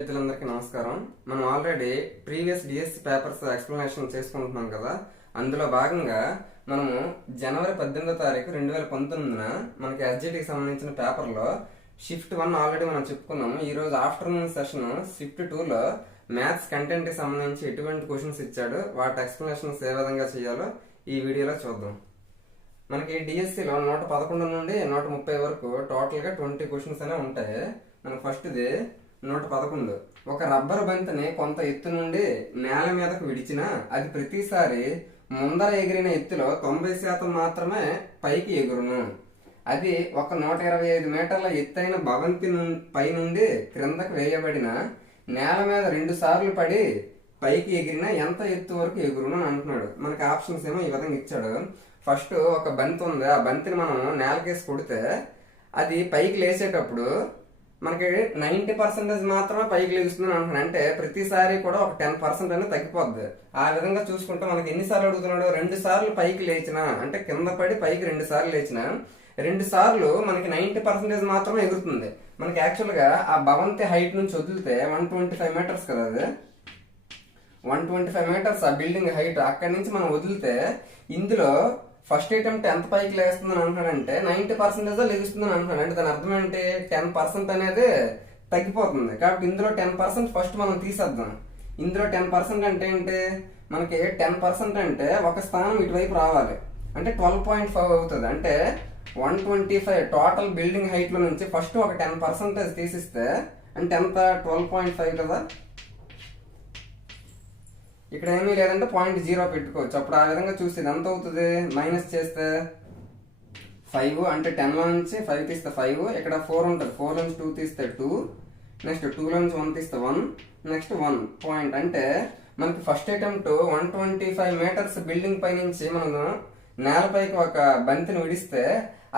రైతులందరికీ నమస్కారం. మనం already previous DSC papers explanation చేసుకుంటున్నాం కదా. అందులో భాగంగా మనము జనవరి 18వ తారీఖు 2019న మనకి ఎస్జిటికి సంబంధించిన పేపర్లో షిఫ్ట్ 1 ఆల్రెడీ మనం చెప్పుకున్నాము. ఈ రోజు ఆఫ్టర్నూన్ సెషన్ షిఫ్ట్ 2లో మ్యాథ్స్ కంటెంట్ కి సంబంధించి ఎటువంటి క్వశ్చన్స్ ఇచ్చాడు, వాటి ఎక్స్ప్లెనేషన్స్ ఏ విధంగా చేయాలో ఈ వీడియోలో చూద్దాం. మనకి డిఎస్సిలో 111 నుండి 130 వరకు టోటల్గా 20 క్వశ్చన్స్ అనేవి ఉంటాయి. మనకు ఫస్ట్ది 111. ఒక రబ్బర్ బంతిని కొంత ఎత్తు నుండి నేల మీదకు విడిచినా అది ప్రతిసారి ముందర ఎగిరిన ఎత్తులో 90% మాత్రమే పైకి ఎగురును. అది ఒక 125 మీటర్ల ఎత్తైన భవంతి పై నుండి క్రిందకు వేయబడిన నేల మీద 2 సార్లు పడి పైకి ఎగిరినా ఎంత ఎత్తు వరకు ఎగురును అని అంటున్నాడు. మనకి ఆప్షన్స్ ఏమో ఈ విధంగా ఇచ్చాడు. ఫస్ట్ ఒక బంతి ఉంది, ఆ బంతిని మనం నేలకేసి కొడితే అది పైకి లేచేటప్పుడు మనకి 90% మాత్రమే పైకి లేస్తుంది అంటున్నాడు. అంటే ప్రతిసారి కూడా ఒక 10% అనేది తగ్గిపోద్ది. ఆ విధంగా చూసుకుంటే మనకి ఎన్నిసార్లు అడుగుతున్నాడు, 2 సార్లు పైకి లేచిన అంటే కింద పడి పైకి 2 సార్లు లేచిన 2 సార్లు మనకి 90% మాత్రమే ఎగురుతుంది. మనకి యాక్చువల్ గా ఆ భవంతి హైట్ నుంచి వదిలితే 125 మీటర్స్ కదా, అది 125 మీటర్స్ ఆ బిల్డింగ్ హైట్. అక్కడి నుంచి మనం వదిలితే ఇందులో ఫస్ట్ అటెంప్ట్ ఎంత పైకి లేస్తుందని అంటున్నాడంటే 90% లెగుస్తుందని అంటున్నాడు. అంటే దాని అర్థం ఏంటి, 10% అనేది తగ్గిపోతుంది. కాబట్టి ఇందులో 10% ఫస్ట్ మనం తీసేద్దాం. ఇందులో 10% అంటే ఏంటి, మనకి 10% అంటే ఒక స్థానం ఇటువైపు రావాలి, అంటే 12.5 అవుతుంది. అంటే 125 టోటల్ బిల్డింగ్ హైట్ లో నుంచి ఫస్ట్ ఒక 10% తీసిస్తే అంటే ఎంత, 12.5 కదా. ఇక్కడ ఏమీ లేదంటే 0.0 పెట్టుకోవచ్చు. అప్పుడు ఆ విధంగా చూస్తే ఎంత అవుతుంది, మైనస్ చేస్తే 5 అంటే 10 లో నుంచి 5 తీస్తే 5, ఇక్కడ 4 ఉంటుంది, 4 నుంచి 2 తీస్తే 2, నెక్స్ట్ 2 లో నుంచి 1 తీస్తే 1, నెక్స్ట్ 1 పాయింట్. అంటే మనకి ఫస్ట్ అటెంప్ట్ 125 మీటర్స్ బిల్డింగ్ పై నుంచి మనం నేలపైకి ఒక బంతిని విడిస్తే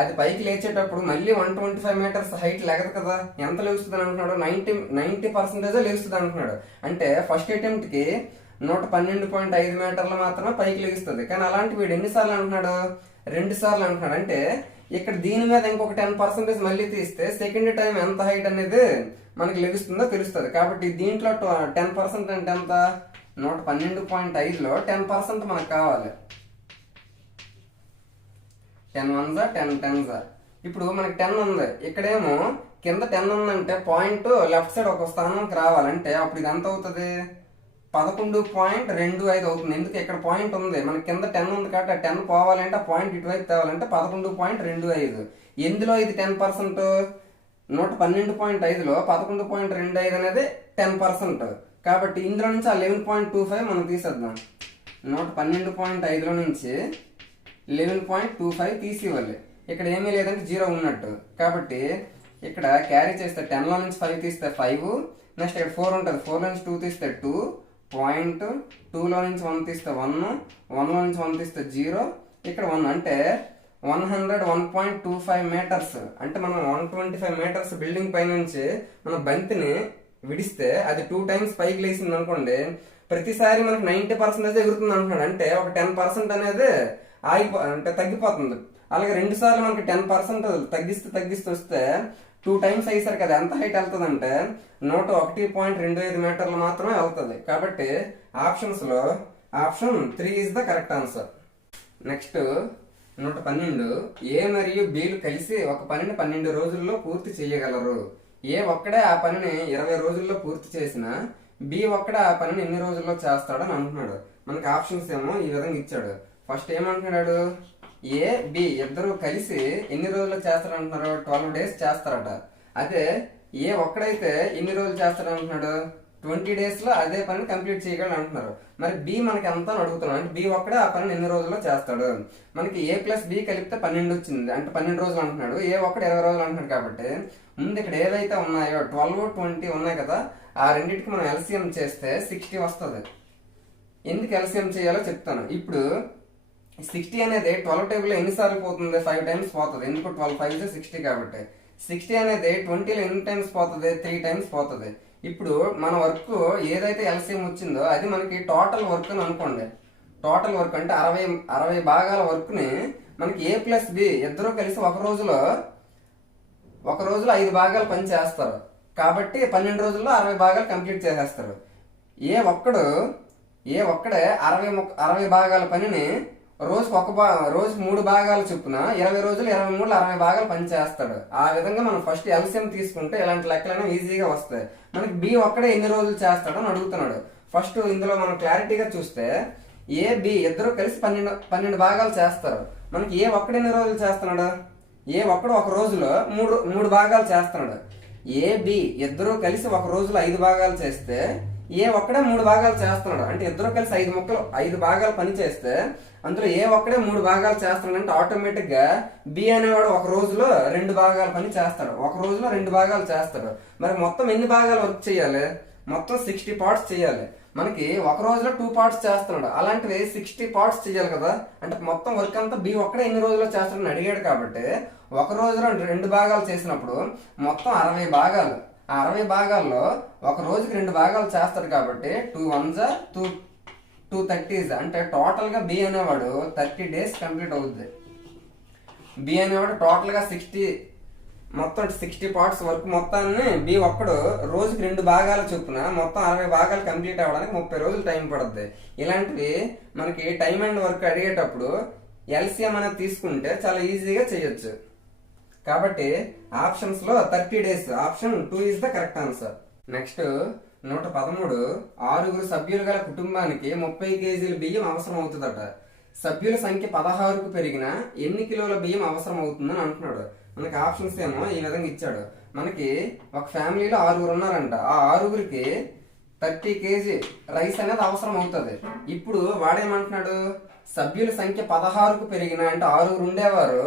అది పైకి లేచేటప్పుడు మళ్ళీ 125 మీటర్స్ హైట్ లెగదు కదా. ఎంత లేస్తుంది అంటున్నాడు, 90% లేస్తుంది అంటున్నాడు. అంటే ఫస్ట్ అటెంప్ట్ కి 112.5 మీటర్లు మాత్రమే పైకి లెగుస్తుంది. కానీ అలాంటి వీడు ఎన్నిసార్లు అంటున్నాడు, 2 సార్లు అంటున్నాడు. అంటే ఇక్కడ దీని మీద ఇంకొక 10% మళ్ళీ తీస్తే సెకండ్ టైం ఎంత హైట్ అనేది మనకి లెగుస్తుందో తెలుస్తుంది. కాబట్టి దీంట్లో 10% అంటే ఎంత, 112.5లో 10% మనకు కావాలి. 10 1 10 10. ఇప్పుడు మనకి 10 ఉంది, ఇక్కడేమో కింద 10 ఉందంటే పాయింట్ లెఫ్ట్ సైడ్ ఒక స్థానంకి రావాలంటే అప్పుడు ఇది ఎంత అవుతుంది, 11.25 అవుతుంది. ఎందుకు, ఇక్కడ పాయింట్ ఉంది, మనకి కింద 10 ఉంది కాబట్టి ఆ 10 పోవాలంటే ఆ పాయింట్ ఇటువైపు తేవాలంటే 11.25. ఎందులో ఇది 10%, 112.5లో 11.25 అనేది 10%. కాబట్టి ఇందులో నుంచి ఆ 11.25 మనం తీసేద్దాం. 112.5లో నుంచి 11.25 తీసివ్వాలి. ఇక్కడ ఏమీ లేదంటే 0 ఉన్నట్టు. కాబట్టి ఇక్కడ క్యారీ చేస్తే 10 లో నుంచి 5 తీస్తే 5, నెక్స్ట్ ఇక్కడ 4 ఉంటుంది, 4 లో నుంచి 2 తీస్తే 2 పాయింట్, 2 లో నుంచి 1 తీస్తే 1, 1 లో నుంచి 1 తీస్తే 0, ఇక్కడ 1 అంటే 101.25 మీటర్స్. అంటే మనం 125 మీటర్స్ బిల్డింగ్ పై నుంచి మన బంతిని విడిస్తే అది 2 టైమ్స్ పైకి లేచింది అనుకోండి, ప్రతిసారి మనకి 90% ఎగురుతుంది అంటున్నాడు. అంటే ఒక 10% అనేది అంటే తగ్గిపోతుంది. అలాగే 2 సార్లు మనకి 10% తగ్గిస్తూ వస్తే 2 టైమ్స్ అయ్యేసరికి అది ఎంత హైట్ వెళ్తుంది అంటే 101.25 మీటర్లు మాత్రమే వెళ్తుంది. కాబట్టి ఆప్షన్స్ లో option 3 is the correct answer. Next 112. ఏ మరియు బిలు కలిసి ఒక పనిని 12 రోజుల్లో పూర్తి చేయగలరు. ఏ ఒక్కడే ఆ పనిని 20 రోజుల్లో పూర్తి చేసినా బి ఒక్కడే ఆ పనిని ఎన్ని రోజుల్లో చేస్తాడని అంటున్నాడు. మనకి ఆప్షన్స్ ఏమో ఈ విధంగా ఇచ్చాడు. ఫస్ట్ ఏమంటున్నాడు, ఏ బి ఇద్దరు కలిసి ఎన్ని రోజుల్లో చేస్తారంటున్నారు, 12 days చేస్తారట. అదే ఏ ఒక్కడైతే ఎన్ని రోజులు చేస్తారంటున్నాడు, 20 days లో అదే పనిని కంప్లీట్ చేయగలడు అంటున్నారు. మరి బి మనకి ఎంత అని అడుగుతున్నాం, అంటే బి ఒక్కడే ఆ పనిని ఎన్ని రోజుల్లో చేస్తాడు. మనకి ఏ ప్లస్ బి కలిపితే 12 వచ్చింది, అంటే 12 రోజులు అంటున్నాడు. ఏ ఒక్కడు 20 రోజులు అంటున్నాడు. కాబట్టి ముందు ఇక్కడ ఏదైతే ఉన్నాయో 12 20 ఉన్నాయి కదా, ఆ రెండింటికి మనం ఎల్సిఎం చేస్తే 60 వస్తుంది. ఎందుకు ఎల్సిఎం చేయాలో చెప్తాను. ఇప్పుడు 60 అనేది 12 టేబుల్ లో ఎన్నిసార్లు పోతుంది, 5 టైమ్స్ పోతుంది. ఎందుకు, 12 5 60 కాబట్టి 60 అనేది 20లో ఎన్ని టైమ్స్ పోతుంది, 3 టైమ్స్ పోతుంది. ఇప్పుడు మన వర్క్ ఏదైతే ఎల్సిఎం వచ్చిందో అది మనకి టోటల్ వర్క్ అని అనుకోండి. టోటల్ వర్క్ అంటే 60 భాగాల వర్క్ ని మనకి ఏ ప్లస్ బి ఇద్దరు కలిసి ఒక రోజులో 5 భాగాలు పని చేస్తారు. కాబట్టి 12 రోజుల్లో 60 భాగాలు కంప్లీట్ చేసేస్తారు. ఏ ఒక్కడే 60 భాగాల పనిని రోజుకు 3 భాగాలు చొప్పున 20 రోజులు 23 60 భాగాలు పని చేస్తాడు. ఆ విధంగా మనం ఫస్ట్ ఎల్సిఎం తీసుకుంటే ఇలాంటి లెక్కలైనా ఈజీగా వస్తాయి. మనకి బి ఒక్కడే ఎన్ని రోజులు చేస్తాడో అని అడుగుతున్నాడు. ఫస్ట్ ఇందులో మనం క్లారిటీగా చూస్తే ఏ బి ఇద్దరు కలిసి 12 భాగాలు చేస్తారు. మనకి ఏ ఒక్కడు ఎన్ని రోజులు చేస్తున్నాడు? ఏ ఒక్కడు ఒక రోజులో మూడు భాగాలు చేస్తున్నాడు. ఏ బి ఇద్దరు కలిసి ఒక రోజులో 5 భాగాలు చేస్తే ఏ ఒక్కడే 3 భాగాలు చేస్తున్నాడు. అంటే ఇద్దరు కలిసి 5 భాగాలు పని చేస్తే అందులో ఏ ఒక్కడే 3 భాగాలు చేస్తున్నాడు. అంటే ఆటోమేటిక్ గా బి అనేవాడు ఒక రోజులో 2 భాగాలు పని చేస్తాడు. ఒక రోజులో 2 భాగాలు చేస్తాడు. మరి మొత్తం ఎన్ని భాగాలు వర్క్ చేయాలి? మొత్తం 60 పార్ట్స్ చేయాలి. మనకి ఒక రోజులో 2 పార్ట్స్ చేస్తున్నాడు. అలాంటివి 60 పార్ట్స్ చేయాలి కదా. అంటే మొత్తం వర్క్ అంతా బి ఒక్కడే ఎన్ని రోజుల్లో చేస్తాడని అడిగాడు. కాబట్టి ఒక రోజులో 2 భాగాలు చేసినప్పుడు మొత్తం 60 భాగాలు. ఆ 60 భాగాల్లో ఒక రోజుకి 2 భాగాలు చేస్తాడు. కాబట్టి 2 1s 2 30s అంటే టోటల్ గా బి అనేవాడు 30 days కంప్లీట్ అవుతుంది. బి అనేవాడు టోటల్ గా 60 పార్ట్స్ వర్క్ మొత్తాన్ని బి ఒక్కడు రోజుకి 2 భాగాలు చొప్పున మొత్తం 60 భాగాలు కంప్లీట్ అవ్వడానికి 30 రోజులు టైం పడుతుంది. ఇలాంటివి మనకి టైం అండ్ వర్క్ అడిగేటప్పుడు ఎల్సిఎం అనేది తీసుకుంటే చాలా ఈజీగా చేయొచ్చు. కాబట్టి ఆప్షన్స్ లో 30 days option 2 is the correct answer. Next 113 6 సభ్యులు గల కుటుంబానికి 30 కేజీల బియ్యం అవసరం అవుతుందట. సభ్యుల సంఖ్య 16కు పెరిగిన ఎన్ని కిలోల బియ్యం అవసరం అవుతుందని అంటున్నాడు. మనకి ఆప్షన్స్ ఏమో ఈ విధంగా ఇచ్చాడు. మనకి ఒక ఫ్యామిలీలో 6 ఉన్నారంట. ఆ 6కి 30 kg రైస్ అనేది అవసరం అవుతుంది. ఇప్పుడు వాడేమంటున్నాడు? సభ్యుల సంఖ్య 16కు పెరిగిన అంటే 6 ఉండేవారు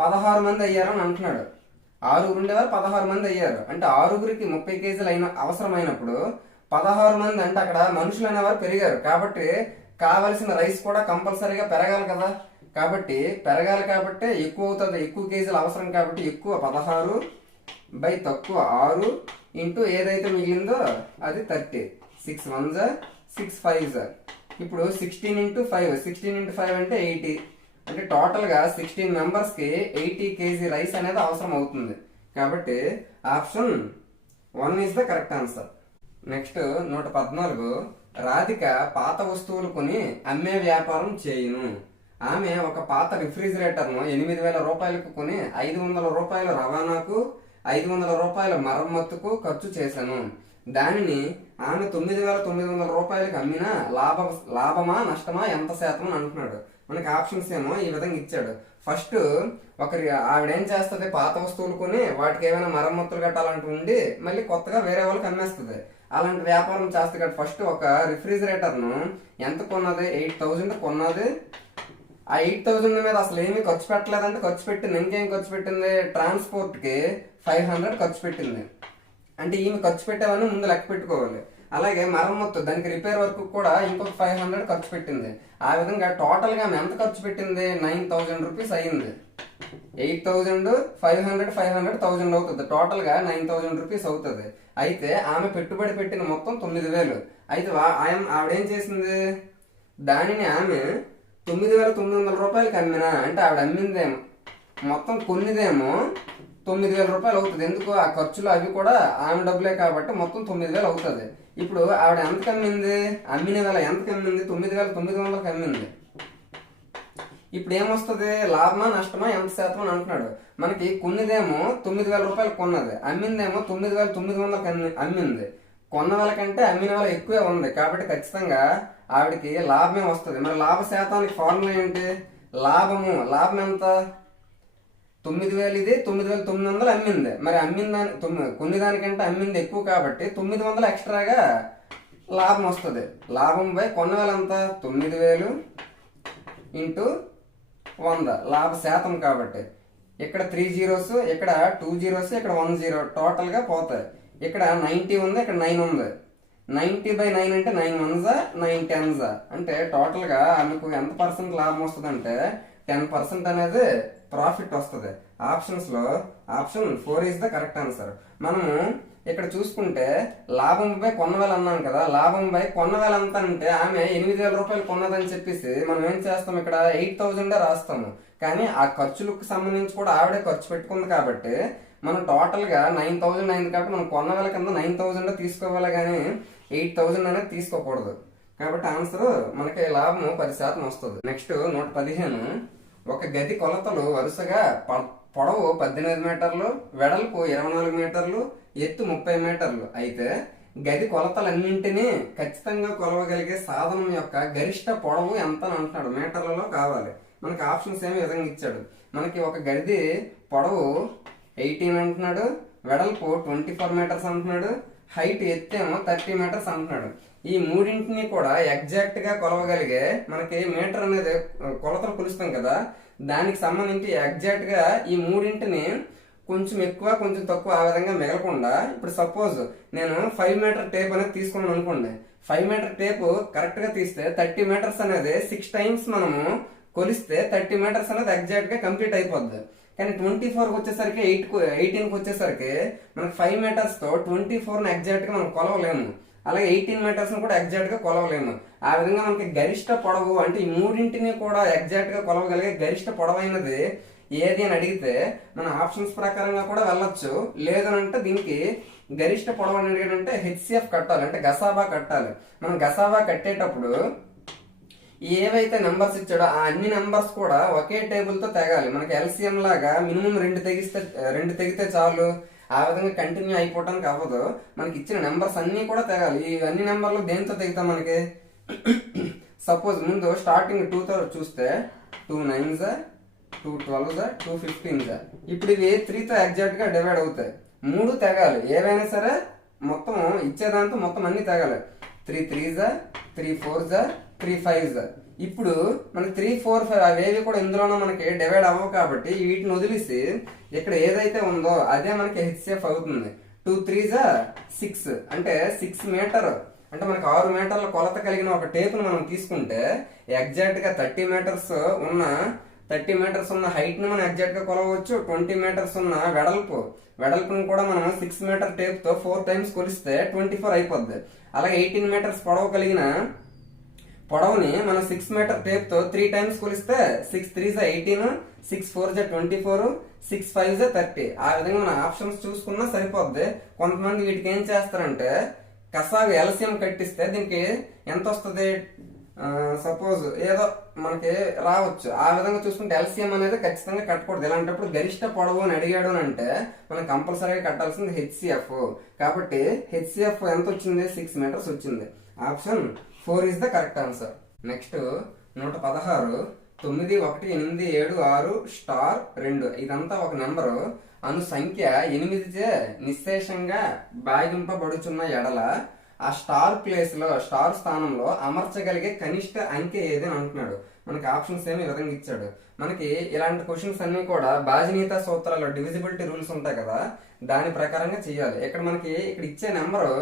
16 మంది అయ్యారు అని అంటున్నాడు. 6 ఉండేవారు 16 మంది అయ్యారు. అంటే 6కి 30 kg అవసరమైనప్పుడు 16 మంది అంటే అక్కడ మనుషులు అనేవారు పెరిగారు. కాబట్టి కావలసిన రైస్ కూడా కంపల్సరీగా పెరగాలి కదా. కాబట్టి పెరగాలి కాబట్టి ఎక్కువ అవుతుంది. ఎక్కువ కేజీలు అవసరం కాబట్టి ఎక్కువ 16 బై తక్కువ 6 ఇంటూ ఏదైతే మిగిలిందో అది 30. 6 1s 6 5s. ఇప్పుడు 16 ఇంటూ 5 అంటే 80. అంటే టోటల్ గా 16 మెంబర్స్ కి 80 kg రైస్ అనేది అవసరం అవుతుంది. కాబట్టి option 1 is the correct answer. Next 114 Radhika పాత వస్తువులు కొని అమ్మే వ్యాపారం చేయును. ఆమె ఒక పాత రిఫ్రిజిరేటర్ ను 8,000 రూపాయలకు కొని 500 రూపాయల రవాణాకు 500 రూపాయల మరమ్మతుకు ఖర్చు చేశాను. దానిని ఆమె 9,900 రూపాయలకు అమ్మినా లాభమా నష్టమా ఎంత శాతం అని అంటున్నాడు. మనకి ఆప్షన్స్ ఏమో ఈ విధంగా ఇచ్చాడు. ఫస్ట్ ఆవిడ ఏం చేస్తుంది? పాత వస్తువులు కొని వాటికి ఏమైనా మరమ్మతులు కట్టాలంటూ ఉండి మళ్ళీ కొత్తగా వేరే వాళ్ళకి అమ్మేస్తుంది. అలాంటి వ్యాపారం చేస్తుంది. కాబట్టి ఫస్ట్ ఒక రిఫ్రిజిరేటర్ ను ఎంత కొన్నది? 8,000 కొన్నది. ఆ 8,000 మీద అసలు ఏమీ ఖర్చు పెట్టలేదంటే ఖర్చు పెట్టింది. ఇంకేం ఖర్చు పెట్టింది? ట్రాన్స్పోర్ట్ కి 500 ఖర్చు పెట్టింది. అంటే ఈమె ఖర్చు పెట్టేవన్నీ ముందు లెక్క పెట్టుకోవాలి. అలాగే మరమ్మత్తు దానికి రిపేర్ వర్క్ కూడా ఇంకొక 500 ఖర్చు పెట్టింది. ఆ విధంగా టోటల్ గా ఎంత ఖర్చు పెట్టింది? 9,000 రూపీస్ అయ్యింది. 8,000 500 1000 అవుతుంది. టోటల్ గా 9,000 రూపీస్ అవుతుంది. అయితే ఆమె పెట్టుబడి పెట్టిన మొత్తం 9,000. అయితే ఆవిడేం చేసింది? దానిని ఆమె 9,900 రూపాయలకి అమ్మినా అంటే ఆవిడ అమ్మిందేమో మొత్తం కొన్నిదేమో 9,000 రూపాయలు అవుతుంది. ఎందుకు? ఆ ఖర్చులు అవి కూడా ఆమె డబ్బులే కాబట్టి మొత్తం 9,000 అవుతుంది. ఇప్పుడు ఆవిడ ఎంతకు అమ్మింది? అమ్మిన వేళ ఎంతకు అమ్మింది? 9,900కి అమ్మింది. ఇప్పుడు ఏమొస్తుంది? లాభమా నష్టమా ఎంత శాతం అని అంటున్నాడు. మనకి కొన్నిదేమో 9,000 రూపాయలు కొన్నది, అమ్మిందేమో 9,900కి అమ్మింది. కొన్న వాళ్ళ కంటే అమ్మిన వాళ్ళ ఎక్కువే ఉంది. కాబట్టి ఖచ్చితంగా ఆవిడకి లాభమే వస్తుంది. మరి లాభ శాతానికి ఫార్ములా ఏంటి? లాభం ఎంత? 9,000 ఇది 9,900 అమ్మింది. మరి కొన్ని దానికంటే అమ్మింది ఎక్కువ కాబట్టి 900 ఎక్స్ట్రాగా లాభం వస్తుంది. లాభం బై కొన్న వేల ఎంత? 9,000 ఇంటూ 100 లాభ శాతం. కాబట్టి ఇక్కడ 3 zeros, ఇక్కడ 2 zeros, ఇక్కడ 1 0 టోటల్ గా పోతాయి. ఇక్కడ 90 ఉంది, ఇక్కడ 9 ఉంది. 90/9 అంటే 9 1s 9 10s. అంటే టోటల్ గా ఆమెకు ఎంత పర్సెంట్ లాభం వస్తుంది అంటే 10% అనేది ప్రాఫిట్ వస్తుంది. ఆప్షన్స్ లో option 4 is the correct answer. మనము ఇక్కడ చూసుకుంటే లాభం బై కొన్నవేళ అన్నాం కదా. లాభం బై కొన్నవేళ ఎంత అంటే ఆమె 8,000 రూపాయలు కొన్నదని చెప్పేసి మనం ఏం చేస్తాం? ఇక్కడ 8,000 రాస్తాము. కానీ ఆ ఖర్చులకు సంబంధించి కూడా ఆవిడే ఖర్చు పెట్టుకుంది కాబట్టి మనం టోటల్ గా 9,000 అయింది కాబట్టి మనం కొన్న వేల కింద 9,000 తీసుకోవాలి కానీ 8,000 అనేది తీసుకోకూడదు. కాబట్టి ఆన్సర్ మనకి లాభం 10% వస్తుంది. నెక్స్ట్ 115, ఒక గది కొలతలు వరుసగా పొడవు 18 మీటర్లు, వెడల్పు 24 మీటర్లు, ఎత్తు 30 మీటర్లు అయితే గది కొలతలన్నింటినీ ఖచ్చితంగా కొలవగలిగే సాధనం యొక్క గరిష్ట పొడవు ఎంత అని అంటున్నాడు. మీటర్లలో కావాలి. మనకి ఆప్షన్స్ ఏమి విధంగా ఇచ్చాడు. మనకి ఒక గది పొడవు 18 అంటున్నాడు, వెడల్పు 24 మీటర్స్ అంటున్నాడు, హైట్ ఎత్తేమో 30 మీటర్స్ అంటున్నాడు. ఈ మూడింటిని కూడా ఎగ్జాక్ట్ గా కొలవగలిగే, మనకి మీటర్ అనేది కొలతలు కొలుస్తాం కదా, దానికి సంబంధించి ఎగ్జాక్ట్ గా ఈ మూడింటిని కొంచెం ఎక్కువ కొంచెం తక్కువ ఆ విధంగా మిగలకుండా, ఇప్పుడు సపోజ్ నేను 5 మీటర్ టేప్ అనేది తీసుకున్నాను అనుకోండి. 5 మీటర్ టేప్ కరెక్ట్ గా తీస్తే 30 మీటర్స్ అనేది 6 టైమ్స్ మనము కొలిస్తే 30 మీటర్స్ అనేది ఎగ్జాక్ట్ గా కంప్లీట్ అయిపోద్ది. కానీ 24 వచ్చేసరికి 18కి వచ్చేసరికి మనకి 5 మీటర్స్ తో 24ని ఎగ్జాక్ట్ గా మనం కొలవలేము. అలాగే 18 మీటర్స్ కూడా ఎగ్జాక్ట్ గా కొలవలేము. ఆ విధంగా మనకి గరిష్ట పొడవు అంటే ఈ మూడింటిని కూడా ఎగ్జాక్ట్ గా కొలవగలిగే గరిష్ట పొడవైనది ఏది అని అడిగితే మన ఆప్షన్స్ ప్రకారంగా కూడా వెళ్ళొచ్చు. లేదనంటే దీనికి గరిష్ట పొడవు అని అడిగాడంటే హెచ్సిఎఫ్ కట్టాలి, అంటే గసాబా కట్టాలి. మనం గసాబా కట్టేటప్పుడు ఏవైతే నెంబర్స్ ఇచ్చాడో ఆ అన్ని నెంబర్స్ కూడా ఒకే టేబుల్ తో తెగాలి. మనకి ఎల్సిఎం లాగా మినిమం 2 తెగితే చాలు, ఆ విధంగా కంటిన్యూ అయిపోవటానికి అవ్వదు. మనకి ఇచ్చిన నెంబర్స్ అన్ని కూడా తెగాలి. ఈ అన్ని నెంబర్లు దేంతో తెగుతాం మనకి? సపోజ్ ముందు స్టార్టింగ్ 2తో చూస్తే 2 9s, 2 12s, 2 15s. ఇప్పుడు ఇవి 3తో ఎగ్జాక్ట్ గా డివైడ్ అవుతాయి. 3 తెగాలి. ఏవైనా సరే మొత్తం ఇచ్చేదాంతో మొత్తం అన్ని తెగాలి. 3 3s, 3 4s, 3 5s. ఇప్పుడు మనకి 3 4 5 అవేవి కూడా ఇందులోనూ మనకి డివైడ్ అవ్వవు కాబట్టి వీటిని వదిలేసి ఇక్కడ ఏదైతే ఉందో అదే మనకి హెచ్సిఎఫ్ అవుతుంది. 2 3s 6 అంటే 6 మీటర్, అంటే మనకి 6 మీటర్ల కొలత కలిగిన ఒక టేప్ ను మనం తీసుకుంటే ఎగ్జాక్ట్ గా 30 మీటర్స్ ఉన్న హైట్ ని మనం ఎగ్జాక్ట్ గా కొలవచ్చు. 20 మీటర్స్ ఉన్న వెడల్పును కూడా మనం 6 మీటర్ టేప్ తో 4 టైమ్స్ కొలిస్తే 24 అయిపోద్ది. అలాగే 18 మీటర్స్ పొడవు కలిగిన పొడవుని మనం 6 మీటర్ టేప్ తో 3 టైమ్స్ కొలిస్తే 6 3s 18, 6 4s 24, 6 5s 30. ఆ విధంగా మన ఆప్షన్స్ చూసుకున్నా సరిపోద్ది. కొంతమంది వీటికి ఏం చేస్తారంటే కసాగు ఎల్సిఎం కట్టిస్తే దీనికి ఎంత వస్తుంది, సపోజ్ ఏదో మనకి రావచ్చు. ఆ విధంగా చూసుకుంటే ఎల్సిఎం అనేది ఖచ్చితంగా కట్టకూడదు. ఇలాంటప్పుడు గరిష్ట పొడవు అని అడిగాడు అంటే మనం కంపల్సరీగా కట్టాల్సింది హెచ్సిఎఫ్. కాబట్టి హెచ్సిఎఫ్ ఎంత వచ్చింది? 6 మీటర్స్ వచ్చింది. Option 4 is the correct answer. Next 116, 9 1 8 7 6 star 2. ఇదంతా ఒక నెంబరు అను సంఖ్య 8చే నిశ్శేషంగా భాగింపబడుచున్న ఎడల ఆ స్టార్ స్థానంలో అమర్చగలిగే కనిష్ట అంకె ఏది అని అంటున్నాడు. మనకి ఆప్షన్స్ ఏమి విధంగా ఇచ్చాడు. మనకి ఇలాంటి క్వశ్చన్స్ అన్ని కూడా బాజనీత సూత్రాల్లో డివిజిబిలిటీ రూల్స్ ఉంటాయి కదా, దాని ప్రకారంగా చేయాలి. ఇక్కడ ఇచ్చే నెంబరు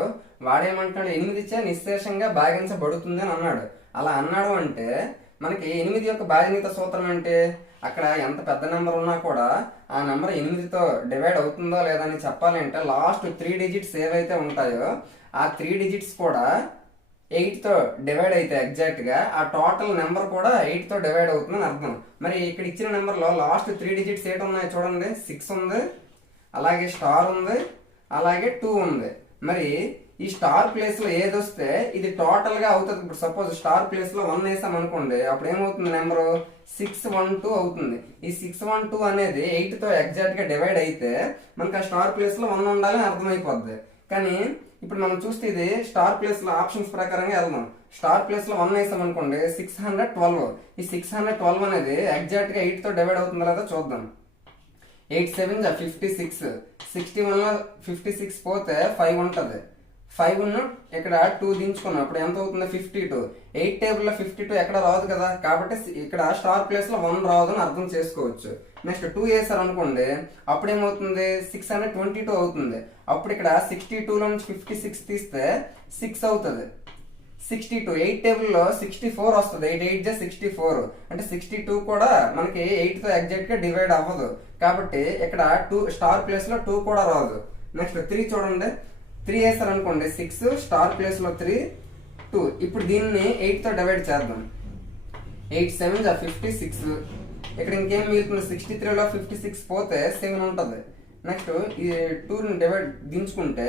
వాడేమంటున్నాడు, 8చే నిశ్శేషంగా భాగించబడుతుంది అని అన్నాడు. అలా అన్నాడు అంటే మనకి 8 యొక్క బాజనీత సూత్రం అంటే అక్కడ ఎంత పెద్ద నెంబర్ ఉన్నా కూడా ఆ నెంబర్ 8తో డివైడ్ అవుతుందో లేదా అని చెప్పాలంటే లాస్ట్ 3 డిజిట్స్ ఏవైతే ఉంటాయో ఆ 3 డిజిట్స్ కూడా 8తో డివైడ్ అయితే ఎగ్జాక్ట్ గా ఆ టోటల్ నెంబర్ కూడా 8తో డివైడ్ అవుతుందని అర్థం. మరి ఇక్కడ ఇచ్చిన నెంబర్ లో లాస్ట్ 3 డిజిట్స్ ఏంటి ఉన్నాయి చూడండి. 6 ఉంది, అలాగే స్టార్ ఉంది, అలాగే 2 ఉంది. మరి ఈ స్టార్ ప్లేస్ లో ఏది వస్తే ఇది టోటల్ గా అవుతుంది. ఇప్పుడు సపోజ్ స్టార్ ప్లేస్ లో 1 వేసాం అనుకోండి, అప్పుడు ఏమవుతుంది నెంబరు 612 అవుతుంది. ఈ 612 అనేది 8తో ఎగ్జాక్ట్ గా డివైడ్ అయితే మనకి ఆ స్టార్ ప్లేస్ లో 1 ఉండాలని అర్థమైపోద్ది. కానీ ఇప్పుడు మనం చూస్తే ఇది స్టార్ ప్లేస్ లో ఆప్షన్స్ ప్రకారంగా వెళ్దాం. స్టార్ ప్లేస్ లో 1 వేసాం అనుకోండి, 612. ఈ 612 అనేది ఎగ్జాక్ట్ గా 8తో డివైడ్ అవుతుందో లేదో చూద్దాం. 8 7 56, 61 లో 56 పోతే 5 ఉంటది. 5 ఇక్కడ 2 దించుకున్నాం, అప్పుడు ఎంత అవుతుంది? 52. 8 టేబుల్ లో 52 ఎక్కడ రాదు కదా, కాబట్టి ఇక్కడ స్టార్ ప్లేస్ లో 1 రాదు అని అర్థం చేసుకోవచ్చు. నెక్స్ట్ 2 వేసారు అనుకోండి, అప్పుడు ఏమవుతుంది? 622 అవుతుంది. అప్పుడు ఇక్కడ 62 లో నుంచి 56 తీస్తే 6 అవుతుంది. 62 8 టేబుల్ లో 64 వస్తుంది. 8 8 64 అంటే 62 కూడా మనకి 8తో ఎగ్జాక్ట్ గా డివైడ్ అవ్వదు. కాబట్టి ఇక్కడ 2 స్టార్ ప్లేస్ లో 2 కూడా రాదు. నెక్స్ట్ 3 చూడండి, 3 వేసారు అనుకోండి, 6 స్టార్ ప్లేస్ లో 3 2. ఇప్పుడు దీన్ని 8తో డివైడ్ చేద్దాం. 8 7 56. ఇక్కడ ఇంకేం మిగులుతుంది? 63 లో 56 పోతే 7 ఉంటది. నెక్స్ట్ ఈ 2ని డివైడ్ దించుకుంటే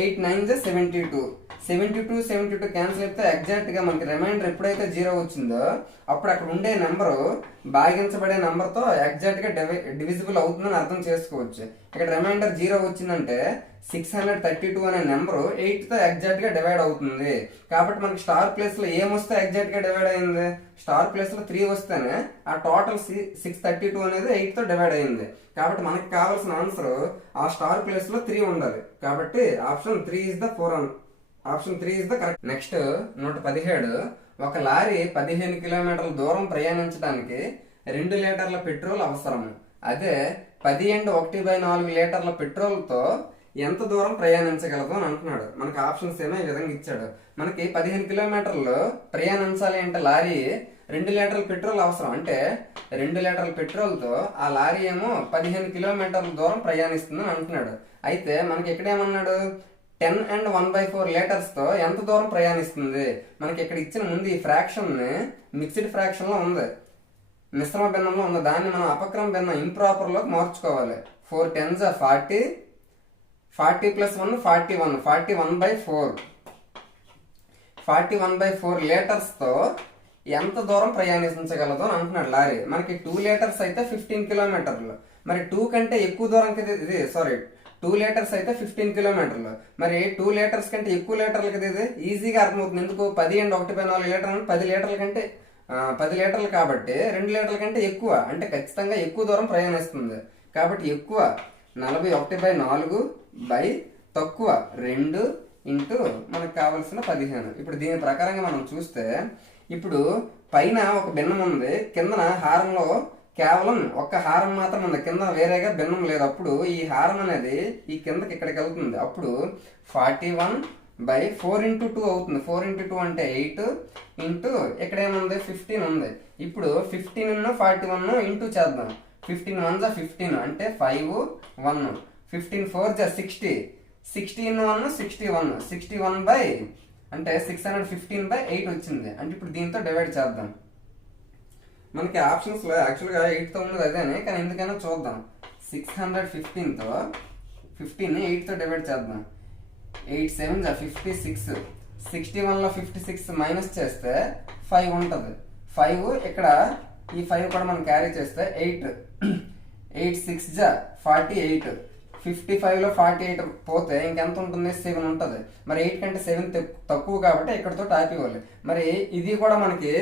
8 9 72. 72 క్యాన్సిల్ అయితే ఎగ్జాక్ట్ గా మనకి రిమైండర్ ఎప్పుడైతే 0 వచ్చిందో అప్పుడు అక్కడ ఉండే నెంబరు భాగించబడే నెంబర్ తో ఎగ్జాక్ట్ గా డివిజిబుల్ అవుతుందని అర్థం చేసుకోవచ్చు. ఇక్కడ రిమైండర్ 0 వచ్చిందంటే 632 అనే నెంబరు 8 తో ఎగ్జాక్ట్ గా డివైడ్ అవుతుంది. కాబట్టి మనకి స్టార్ ప్లేస్ లో ఏమొస్తే ఎగ్జాక్ట్ గా డివైడ్ అయింది, స్టార్ ప్లేస్ లో 3 వస్తేనే ఆ టోటల్ 632 అనేది 8 తో డివైడ్ అయింది. కాబట్టి మనకి కావాల్సిన ఆన్సర్ ఆ స్టార్ ప్లేస్ లో 3 ఉండాలి. కాబట్టి option 3 is the correct. Next 117. ఒక లారీ 15 కిలోమీటర్ల దూరం ప్రయాణించడానికి 2 లీటర్ల పెట్రోల్ అవసరం. అదే 10 × 1/4 లీటర్ల పెట్రోల్ తో ఎంత దూరం ప్రయాణించగలదు అని అంటున్నాడు. మనకి ఆప్షన్స్ ఏమో ఈ విధంగా ఇచ్చాడు. మనకి 15 కిలోమీటర్లు ప్రయాణించాలి అంటే లారీ 2 లీటర్ల పెట్రోల్ అవసరం. అంటే 2 లీటర్ల పెట్రోల్ తో ఆ లారీ ఏమో 15 కిలోమీటర్ల దూరం ప్రయాణిస్తుందని అంటున్నాడు. అయితే మనకి ఇక్కడేమన్నాడు, 10 and 1/4 లీటర్స్ తో ఎంత దూరం ప్రయాణిస్తుంది. మనకి ఇక్కడ ఇచ్చిన ముందు ఈ ఫ్రాక్షన్ మిక్స్డ్ ఫ్రాక్షన్ లో ఉంది, మిశ్రమ భిన్నంలో ఉంది. దాన్ని మనం అపక్రమ భిన్నం ఇంప్రాపర్ లోకి మార్చుకోవాలి. 4 10s 40, 40 + 1 41, 41/4. 41/4 లీటర్స్ తో ఎంత దూరం ప్రయాణించగలదు అని అంటున్నాడు లారీ. మనకి 2 లీటర్స్ అయితే 15 కిలోమీటర్లు. మరి 2 కంటే ఎక్కువ దూరంకి 2 లీటర్స్ అయితే 15 కిలోమీటర్లు. మరి 2 లీటర్స్ కంటే ఎక్కువ లీటర్లకి ఇది ఈజీగా అర్థమవుతుంది. ఎందుకు 10 × 1/4 లీటర్ అంటే 10 లీటర్ల కంటే 10 లీటర్లు కాబట్టి 2 లీటర్ల కంటే ఎక్కువ, అంటే ఖచ్చితంగా ఎక్కువ దూరం ప్రయాణిస్తుంది. కాబట్టి ఎక్కువ 41/4 బై తక్కువ 2 ఇంటూ మనకు కావలసిన 15. ఇప్పుడు దీని ప్రకారంగా మనం చూస్తే, ఇప్పుడు పైన ఒక భిన్నం ఉంది, కిందన హారంలో కేవలం ఒక్క హారం మాత్రం ఉంది, కింద వేరేగా భిన్నం లేదు. అప్పుడు ఈ హారం అనేది ఈ కిందకి ఇక్కడికి వెళ్తుంది. అప్పుడు 41/4 × 2 అవుతుంది. 4 × 2 అంటే 8 ఇంటూ ఇక్కడ ఏముంది 15 ఉంది. ఇప్పుడు 15 41 ఇంటూ చేద్దాం. 15 1 15 అంటే 5 1, 15 4 60, 16 1 61, 61 అంటే 615/8 వచ్చింది. అంటే ఇప్పుడు దీంతో డివైడ్ చేద్దాం. మనకి ఆప్షన్స్ లో యాక్చువల్గా 8 తో ఉన్నది అదేనే, కానీ ఎందుకైనా చూద్దాం. 615 తో 15 8 తో డివైడ్ చేద్దాం. 8 7 56, 61 లో 56 మైనస్ చేస్తే 5 ఉంటుంది. 5 ఇక్కడ ఈ 5 కూడా మనం క్యారీ చేస్తే 8, 8 6 48, 55 లో 48 పోతే ఇంకెంత ఉంటుంది, 7 ఉంటుంది. మరి 8 కంటే 7 తక్కువ కాబట్టి ఇక్కడతో ఆపివ్వాలి. మరి ఇది కూడా మనకి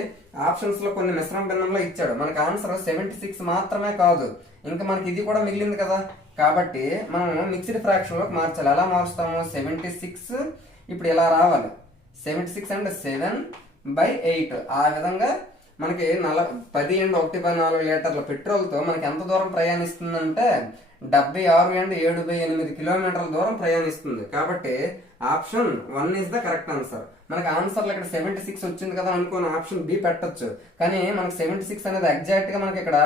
ఆప్షన్స్ లో కొన్ని మిశ్రమ భిన్నంలో ఇచ్చాడు. మనకి ఆన్సర్ 76 మాత్రమే కాదు, ఇంకా మనకి ఇది కూడా మిగిలింది కదా. కాబట్టి మనం మిక్స్డ్ ఫ్రాక్షన్ లోకి మార్చాలి. ఎలా మారుస్తాము, 76 ఇప్పుడు ఇలా రావాలి. 76 అంటే 7/8. ఆ విధంగా మనకి 10 × 1/4 లీటర్ల పెట్రోల్ తో మనకి ఎంత దూరం ప్రయాణిస్తుందంటే 76 × 7/8 కిలోమీటర్ల దూరం ప్రయాణిస్తుంది. కాబట్టి option 1 is the correct answer. మనకి ఆన్సర్లు ఇక్కడ 76 వచ్చింది కదా అనుకోని ఆప్షన్ బి పెట్టొచ్చు, కానీ మనకి 76 అనేది ఎగ్జాక్ట్ గా మనకి ఇక్కడ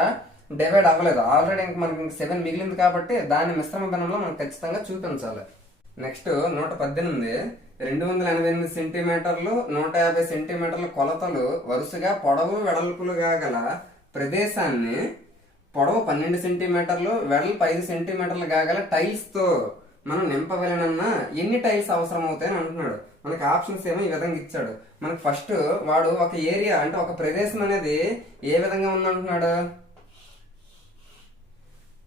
డివైడ్ అవ్వలేదు. ఆల్రెడీ ఇంకా మనకి 7 మిగిలింది కాబట్టి దాన్ని మిశ్రమ భిన్నంలో మనం ఖచ్చితంగా చూపించాలి. నెక్స్ట్ 118. 288 సెంటీమీటర్లు 150 సెంటీమీటర్ల కొలతలు వరుసగా పొడవు వెడల్పులుగా గల ప్రదేశాన్ని పొడవు 12 సెంటీమీటర్లు వెడల్పు 5 సెంటీమీటర్లు గల టైల్స్ తో మనం నింపవలెనన్నా ఎన్ని టైల్స్ అవసరం అవుతాయని అంటున్నాడు. మనకి ఆప్షన్స్ ఏమో ఈ విధంగా ఇచ్చాడు. మనకి ఫస్ట్ వాడు ఒక ఏరియా అంటే ఒక ప్రదేశం అనేది ఏ విధంగా ఉందంటున్నాడు,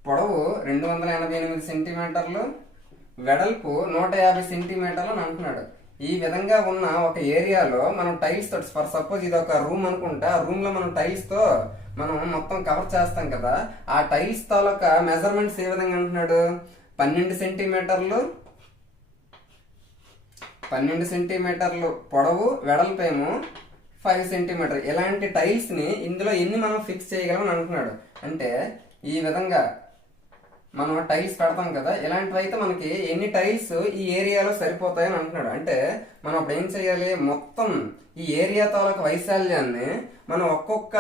పొడవు 288 సెంటీమీటర్లు వెడల్పు 150 సెంటీమీటర్లు అని అంటున్నాడు. ఈ విధంగా ఉన్న ఒక ఏరియాలో మనం టైల్స్ తోటి, ఫర్ సపోజ్ ఇది ఒక రూమ్ అనుకుంటే, ఆ రూమ్ లో మనం టైల్స్ తో మనం మొత్తం కవర్ చేస్తాం కదా. ఆ టైల్స్ తాలూకా మెజర్మెంట్స్ ఏ విధంగా అంటున్నాడు, 12 సెంటీమీటర్లు పొడవు వెడల్పు ఏమో 5 సెంటీమీటర్. ఇలాంటి టైల్స్ ని ఇందులో ఎన్ని మనం ఫిక్స్ చేయగలం అంటున్నాడు. అంటే ఈ విధంగా మనం టైల్స్ పెడతాం కదా, ఇలాంటివి అయితే మనకి ఎన్ని టైల్స్ ఈ ఏరియాలో సరిపోతాయని అంటున్నాడు. అంటే మనం అప్పుడు ఏం చేయాలి, మొత్తం ఈ ఏరియా తాలూకు వైశాల్యాన్ని మనం ఒక్కొక్క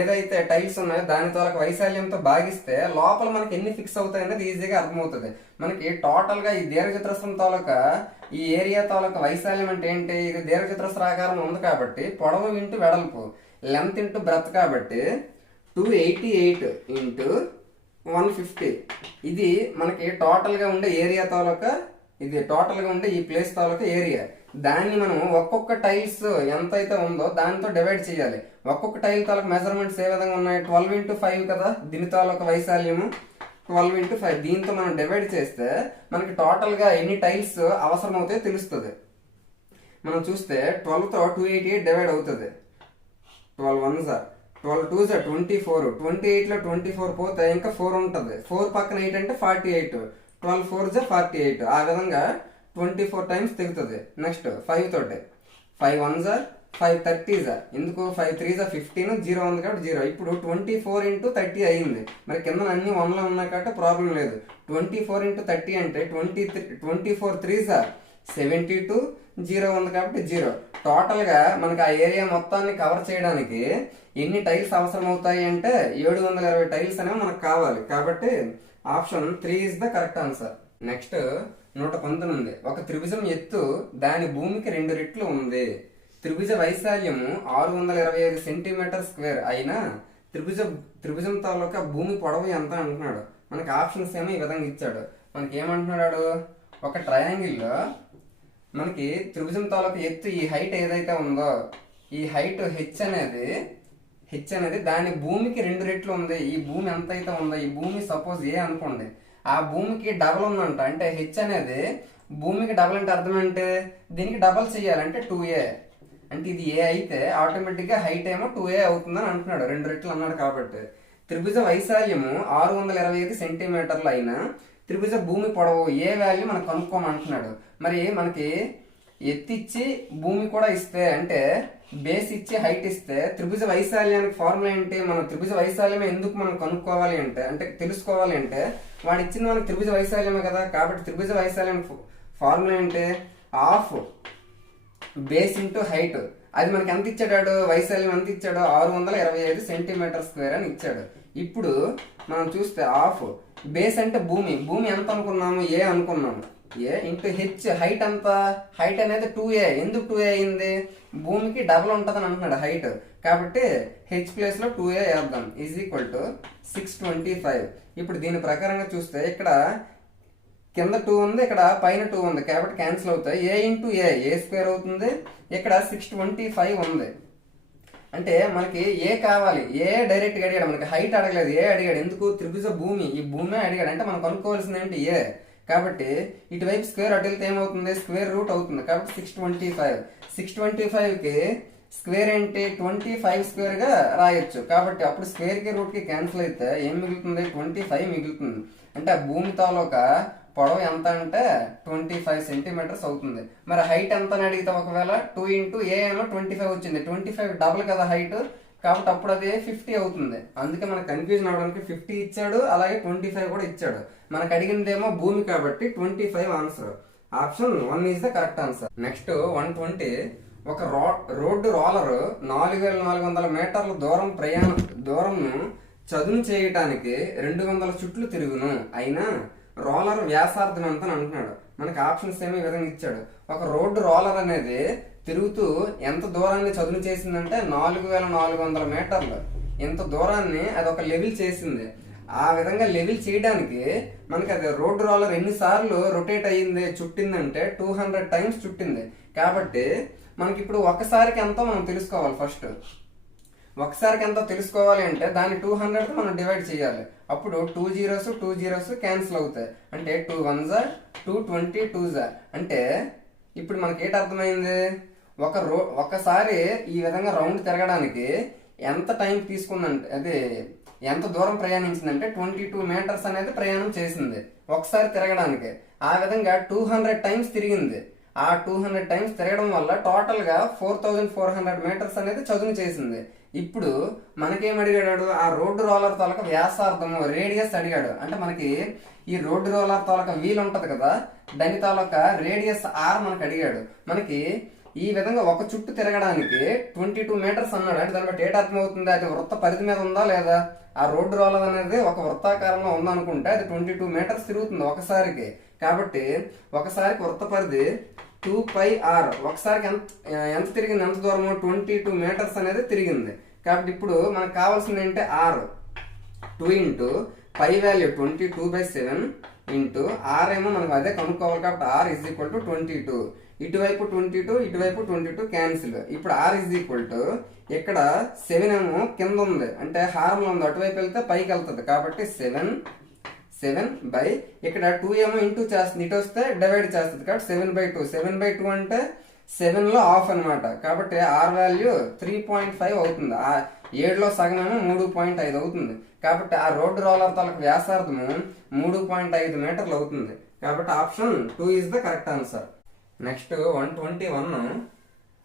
ఏదైతే టైల్స్ ఉన్నాయో దాని తాలూకు వైశాల్యంతో భాగిస్తే లోపల మనకి ఎన్ని ఫిక్స్ అవుతాయి అనేది ఈజీగా అర్థమవుతుంది. మనకి టోటల్ గా ఈ దీర్ఘచతురస్రం తాలూకా ఈ ఏరియా తాలూకా వైశాల్యం అంటే ఏంటి, ఇది దీర్ఘచతురస్రాకారం ఉంది కాబట్టి పొడవు ఇంటూ వెడల్పు, లెంత్ ఇంటూ బ్రెత్ కాబట్టి 288 × 150. ఇది మనకి టోటల్ గా ఉండే ఏరియా తాలూకా, ఇది టోటల్ గా ఉండే ఈ ప్లేస్ తాలూకా ఏరియా. దాన్ని మనం ఒక్కొక్క టైల్స్ ఎంత అయితే ఉందో దాంతో డివైడ్ చేయాలి. ఒక్కొక్క టైల్ తాలూకా మెజర్మెంట్స్ ఏ విధంగా ఉన్నాయి, 12 into 5 కదా దీని తాలూకా వైశాల్యము, 12 into 5. దీంతో మనం డివైడ్ చేస్తే మనకి టోటల్ గా ఎన్ని టైల్స్ అవసరం అవుతాయో తెలుస్తుంది. మనం చూస్తే 12 తో 288 డివైడ్ అవుతుంది. 12 1s 12 2s 24. 28 లో 24 పోతే ఇంకా 4 ఉంటుంది. 4 పక్కన 8 అంటే 48. 12 4s 48. ఆ విధంగా 24 టైమ్స్ తెగుతుంది. నెక్స్ట్ 5 తోటి 5 1s 5 30s. ఎందుకు 5 3s 15, 0 ఉంది కాబట్టి 0. ఇప్పుడు 24 into 30 అయింది. మరి కింద అన్ని 1లో ఉన్నాయి కాబట్టి ప్రాబ్లం లేదు. 24 into 30 అంటే 24 3s 72, 0 ఉంది కాబట్టి 0. టోటల్ గా మనకి ఆ ఏరియా మొత్తాన్ని కవర్ చేయడానికి ఎన్ని టైల్స్ అవసరం అవుతాయి అంటే 720 టైల్స్ అనేవి మనకు కావాలి. కాబట్టి option 3 is the correct answer. Next 119. ఒక త్రిభుజం ఎత్తు దాని భూమికి 2 రెట్లు ఉంది. త్రిభుజ వైశాల్యము 625 సెంటీమీటర్ స్క్వేర్ అయినా త్రిభుజం తాలూకా భూమి పొడవు ఎంత అంటున్నాడు. మనకి ఆప్షన్స్ ఏమో ఈ విధంగా ఇచ్చాడు. మనకి ఏమంటున్నాడు, ఒక ట్రయాంగిల్ లో మనకి త్రిభుజం తాలూకా ఎత్తు ఈ హైట్ ఏదైతే ఉందో ఈ హైట్ హెచ్ అనేది దాని భూమికి 2 రెట్లు ఉంది. ఈ భూమి ఎంత అయితే ఉందో ఈ భూమి సపోజ్ ఏ అనుకోండి, ఆ భూమికి డబల్ ఉందంట. అంటే హెచ్ అనేది భూమికి డబల్ అంటే అర్థం అంటే దీనికి డబల్ చేయాలంటే 2a. అంటే ఇది ఏ అయితే ఆటోమేటిక్ గా హైట్ ఏమో 2a అవుతుందని అంటున్నాడు. 2 రెట్లు అన్నాడు కాబట్టి త్రిభుజ వైశాల్యము 625 సెంటీమీటర్లు అయినా త్రిభుజ భూమి పొడవు ఏ వాల్యూ మనకు కనుక్కోమంటున్నాడు. మరి మనకి ఎత్తిచ్చి భూమి కూడా ఇస్తే అంటే బేస్ ఇచ్చి హైట్ ఇస్తే త్రిభుజ వైశాల్యానికి ఫార్ములా ఏంటి, మనం త్రిభుజ వైశాల్యం ఎందుకు మనం కనుక్కోవాలి అంటే తెలుసుకోవాలి అంటే వాడు ఇచ్చింది మనకి త్రిభుజ వైశాల్యమే కదా. కాబట్టి త్రిభుజ వైశాల్యం ఫార్ములా ఏంటి, హాఫ్ బేస్ ఇంటూ హైట్. అది మనకి ఎంత ఇచ్చాడు, వైశాల్యం ఎంత ఇచ్చాడు, 625 సెంటీమీటర్ స్క్వేర్ అని ఇచ్చాడు. ఇప్పుడు మనం చూస్తే హాఫ్ బేస్ అంటే భూమి ఎంత అనుకున్నాము, ఏ అనుకున్నాము, ఏ ఇంటూ హెచ్ హైట్ ఎంత, హైట్ అనేది 2a. ఎందుకు 2a అయింది, భూమికి డబల్ ఉంటుందని అంటున్నాడు హైట్. కాబట్టి హెచ్ ప్లేస్ లో 2a వేద్దాం. Is equal to 625. ఇప్పుడు దీని ప్రకారంగా చూస్తే ఇక్కడ కింద 2 ఉంది, ఇక్కడ పైన 2 ఉంది కాబట్టి క్యాన్సిల్ అవుతాయి. ఏ ఇంటూ ఏ స్క్వేర్ అవుతుంది. ఇక్కడ 625 ఉంది. అంటే మనకి ఏ కావాలి, ఏ డైరెక్ట్ గా అడిగాడు, మనకి హైట్ అడగలేదు, ఏ అడిగాడు. ఎందుకు, త్రిభుజ భూమి ఈ భూమి అడిగాడు. అంటే మనం కనుక్కోవాల్సింది ఏంటి, ఏ. కాబట్టి ఇటువైపు స్క్వేర్ అటు వెళ్తే ఏమవుతుంది, స్క్వేర్ రూట్ అవుతుంది. కాబట్టి 625 కి స్క్వేర్ ఏంటి 25 స్క్వేర్ గా రాయొచ్చు. కాబట్టి అప్పుడు స్క్వేర్ కి రూట్ కి క్యాన్సిల్ అయితే ఏం మిగులుతుంది, 25 మిగులుతుంది. అంటే ఆ భూమి తాలూకా పొడవు ఎంత అంటే 25 సెంటీమీటర్స్ అవుతుంది. మరి హైట్ ఎంత అని అడిగితే ఒకవేళ 2 into a ఏమో 25 వచ్చింది. 25 డబుల్ కదా హైట్, కాబట్టి అప్పుడు అది 50 అవుతుంది. అందుకే మనకు కన్ఫ్యూజన్ అవడానికి 50 ఇచ్చాడు, అలాగే 25 కూడా ఇచ్చాడు. మనకు అడిగిందేమో భూమి కాబట్టి 25 answer. Option 1 is the correct answer. Next 120. ఒక రోడ్డు రోలర్ 4400 మీటర్ల దూరంను చదును చేయటానికి 200 చుట్లు తిరుగును. అయినా రోలర్ వ్యాసార్థం ఎంత అని అంటున్నాడు. మనకి ఆప్షన్స్ ఏమో ఈ విధంగా ఇచ్చాడు. ఒక రోడ్డు రోలర్ అనేది తిరుగుతూ ఎంత దూరాన్ని చదును చేసిందంటే 4400 మీటర్లు. ఇంత దూరాన్ని అది ఒక లెవెల్ చేసింది. ఆ విధంగా లెవెల్ చేయడానికి మనకి అది రోడ్డు రోలర్ ఎన్నిసార్లు రొటేట్ అయ్యింది, చుట్టిందంటే 200 టైమ్స్ చుట్టింది. కాబట్టి మనకి ఇప్పుడు ఒకసారికి ఎంతో మనం తెలుసుకోవాలి. ఫస్ట్ ఒకసారికి ఎంతో తెలుసుకోవాలి అంటే దాన్ని 200 మనం డివైడ్ చేయాలి. అప్పుడు 2 zeros క్యాన్సిల్ అవుతాయి. అంటే 2 1s 220 2s. అంటే ఇప్పుడు మనకి ఏంటి అర్థమైంది, ఒకసారి ఈ విధంగా రౌండ్ తిరగడానికి ఎంత టైం తీసుకుందంటే అదే ఎంత దూరం ప్రయాణించిందంటే 22 మీటర్స్ అనేది ప్రయాణం చేసింది ఒకసారి తిరగడానికి. ఆ విధంగా 200 టైమ్స్ తిరిగింది. ఆ 200 టైమ్స్ తిరగడం వల్ల టోటల్ గా 4400 మీటర్స్ అనేది చదును చేసింది. ఇప్పుడు మనకేం అడిగాడు, ఆ రోడ్డు రోలర్ తాలూకా వ్యాసార్థము రేడియస్ అడిగాడు. అంటే మనకి ఈ రోడ్డు రోలర్ తాలూకా వీల్ ఉంటది కదా, దాని తాలూకా రేడియస్ ఆర్ మనకు అడిగాడు. మనకి ఈ విధంగా ఒక చుట్టు తిరగడానికి 22 మీటర్స్ అన్నాడు. అంటే దాన్ని బట్టి ఏట అర్థం అవుతుంది, అది వృత్త పరిధి మీద ఉందా లేదా. ఆ రోడ్డు రోలర్ అనేది ఒక వృత్తాకారంలో ఉందనుకుంటే అది 22 మీటర్స్ తిరుగుతుంది ఒకసారికి. కాబట్టి ఒకసారికి వృత్త పరిధి 2πr. ఒకసారికి ఎంత తిరిగింది, ఎంత దూరము 22 మీటర్స్ అనేది తిరిగింది. కాబట్టి ఇప్పుడు మనకు కావాల్సింది ఏంటంటే R. 2 into pi value 22/7 into R ఏమో మనకు అదే కనుక్కోవాలి కాబట్టి ఆర్ ఈజ్ ఈక్వల్ టు 22. ఇటువైపు 22 ఇటువైపు 22 క్యాన్సిల్. ఇప్పుడు ఆర్ ఈజ్ ఈక్వల్ టు ఇక్కడ 7 ఏమో కింద ఉంది అంటే హారంలో ఉంది, అటువైపు వెళ్తే పైకి వెళ్తుంది కాబట్టి 7 బై ఇక్కడ 2 ఏమో ఇంటూ చేస్తుంది, ఇటు వస్తే డివైడ్ చేస్తుంది కాబట్టి 7/2. 7/2 అంటే 7 లో హాఫ్ అనమాట. కాబట్టి ఆర్ వాల్యూ 3.5 అవుతుంది. 7లో సగం ఏమో 3.5 అవుతుంది. కాబట్టి ఆ రోడ్డు రోలర్ తాలూకు వ్యాసార్థము 3.5 మీటర్లు అవుతుంది. కాబట్టి option 2 is the correct answer. Next 121.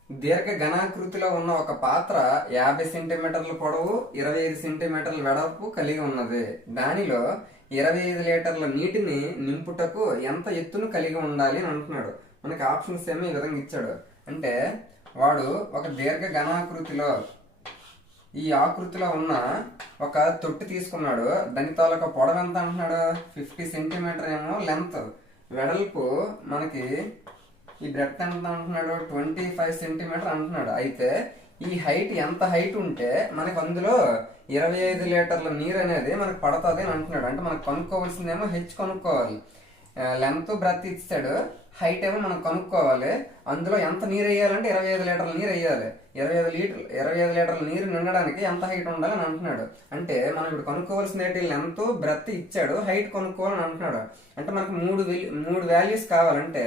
దీర్ఘ ఘనాకృతిలో ఉన్న ఒక పాత్ర 50 సెంటీమీటర్ల పొడవు 25 సెంటీమీటర్ల వెడల్పు కలిగి ఉన్నది. దానిలో 25 లీటర్ల నీటిని నింపుటకు ఎంత ఎత్తును కలిగి ఉండాలి అని అంటున్నాడు. మనకి ఆప్షన్స్ ఏమో ఈ విధంగా ఇచ్చాడు. అంటే వాడు ఒక దీర్ఘ ఘనాకృతిలో ఈ ఆకృతిలో ఉన్న ఒక తొట్టి తీసుకున్నాడు. దాని తాలూకా పొడవు ఎంత అంటున్నాడు? 50 సెంటీమీటర్ ఏమో లెంత్, వెడల్పు మనకి ఈ బ్రెడ్త్ ఎంత అంటున్నాడు? 25 సెంటీమీటర్ అంటున్నాడు. అయితే ఈ హైట్ ఎంత హైట్ ఉంటే మనకు అందులో 25 లీటర్ల నీరు అనేది మనకు పడుతుంది అని అంటున్నాడు. అంటే మనకు కనుక్కోవాల్సిందేమో హెచ్ కనుక్కోవాలి. లెంత్ బ్రెడ్త్ ఇచ్చాడు, హైట్ ఏమో మనం కనుక్కోవాలి. అందులో ఎంత నీరు వేయాలంటే 25 లీటర్ల నీరు వేయాలి. 25 లీటర్ల నీరు నిండడానికి ఎంత హైట్ ఉండాలని అంటున్నాడు. అంటే మనం ఇప్పుడు కనుక్కోవాల్సిన లెంత్ బ్రెడ్త్ ఇచ్చాడు, హైట్ కనుక్కోవాలని అంటున్నాడు. అంటే మనకు మూడు వాల్యూస్ కావాలంటే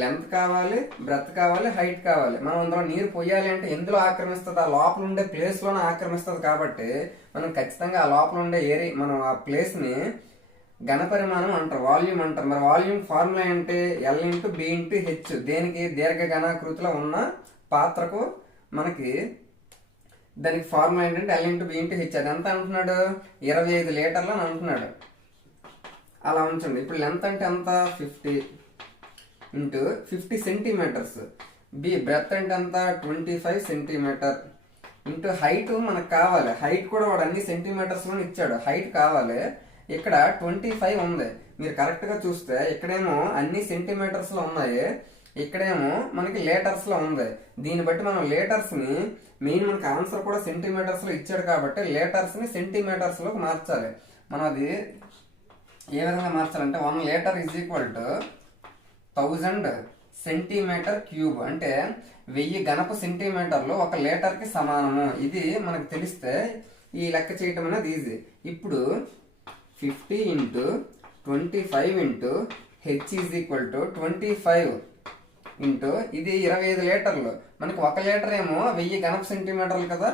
లెంత్ కావాలి, బ్రెడ్త్ కావాలి, హైట్ కావాలి. మనం అందులో నీరు పోయాలి అంటే ఎందులో ఆక్రమిస్తుంది? ఆ లోపల ఉండే ప్లేస్ లోనే ఆక్రమిస్తుంది. కాబట్టి మనం ఖచ్చితంగా ఆ లోపల ఉండే ఏరియా, మనం ఆ ప్లేస్ ని ఘనపరిమాణం అంటారు, వాల్యూమ్ అంటారు. మరి వాల్యూమ్ ఫార్ములా ఏంటి? L/B/H. దేనికి? దీర్ఘ ఘనాకృతిలో ఉన్న పాత్రకు మనకి దానికి ఫార్ములా ఏంటంటే L/B/H. అది ఎంత అంటున్నాడు? 25 లీటర్లు అని అంటున్నాడు. అలా ఉంచండి. ఇప్పుడు లెంత్ అంటే ఎంత? 50 ఇంటూ 50 సెంటీమీటర్స్. బ్రెత్ అంటే ఎంత? 25 సెంటీమీటర్ ఇంటూ హైట్ మనకు కావాలి. హైట్ కూడా వాడు అన్ని సెంటీమీటర్స్ లో ఇచ్చాడు, హైట్ కావాలి. ఇక్కడ 25 ఉంది. మీరు కరెక్ట్ గా చూస్తే ఇక్కడేమో అన్ని సెంటీమీటర్స్ లో ఉన్నాయి, ఇక్కడేమో మనకి లీటర్స్ లో ఉంది. దీన్ని బట్టి మనం లీటర్స్ ని, మెయిన్ మనకి ఆన్సర్ కూడా సెంటీమీటర్స్ లో ఇచ్చాడు కాబట్టి లీటర్స్ ని సెంటీమీటర్స్ లోకి మార్చాలి. మనం అది ఏ విధంగా మార్చాలంటే 1 litre is equal to 1000 centimetre cube. అంటే 1000 ఘనపు సెంటీమీటర్లు 1 లీటర్ కి సమానము. ఇది మనకు తెలిస్తే ఈ లెక్క చేయటం అనేది ఈజీ. ఇప్పుడు 50 into 25 into H is equal to 25 into ఇది 25 లీటర్లు. మనకి 1 లీటర్ ఏమో 1000 ఘనపు సెంటీమీటర్లు కదా,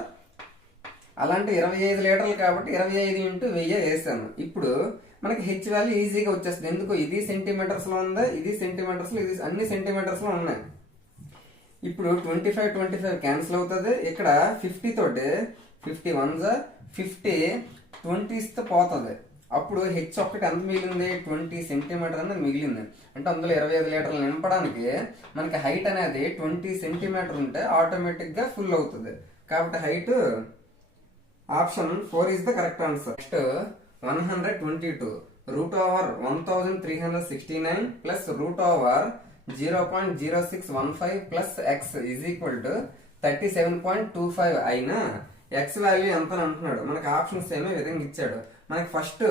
అలాంటి 25 లీటర్లు కాబట్టి 25 ఇంటూ 1000 వేసాను. ఇప్పుడు మనకి హెచ్ వాల్యూ ఈజీగా వచ్చేస్తుంది. ఎందుకు? ఇది సెంటీమీటర్స్ లో ఉంది, ఇది సెంటీమీటర్స్ లో, ఇది అన్ని సెంటీమీటర్స్ లో ఉన్నాయి. ఇప్పుడు 25 క్యాన్సిల్ అవుతుంది. ఇక్కడ 50 తోటి 50 1 50 20 పోతుంది. అప్పుడు హెచ్ ఒక్కటి ఎంత మిగిలింది? 20 సెంటీమీటర్ అనేది మిగిలింది. అంటే అందులో 25 లీటర్లు నింపడానికి మనకి హైట్ అనేది 20 సెంటీమీటర్ ఉంటే ఆటోమేటిక్ గా ఫుల్ అవుతుంది. కాబట్టి height option 4 is the correct answer. Next 122 √1369 plus √0.0615 plus X is equal to 37.25 అయినా ఎక్స్ వాల్యూ ఎంత అని అంటున్నాడు. మనకి ఆప్షన్స్ ఏమో విధంగా ఇచ్చాడు. మనకి ఫస్ట్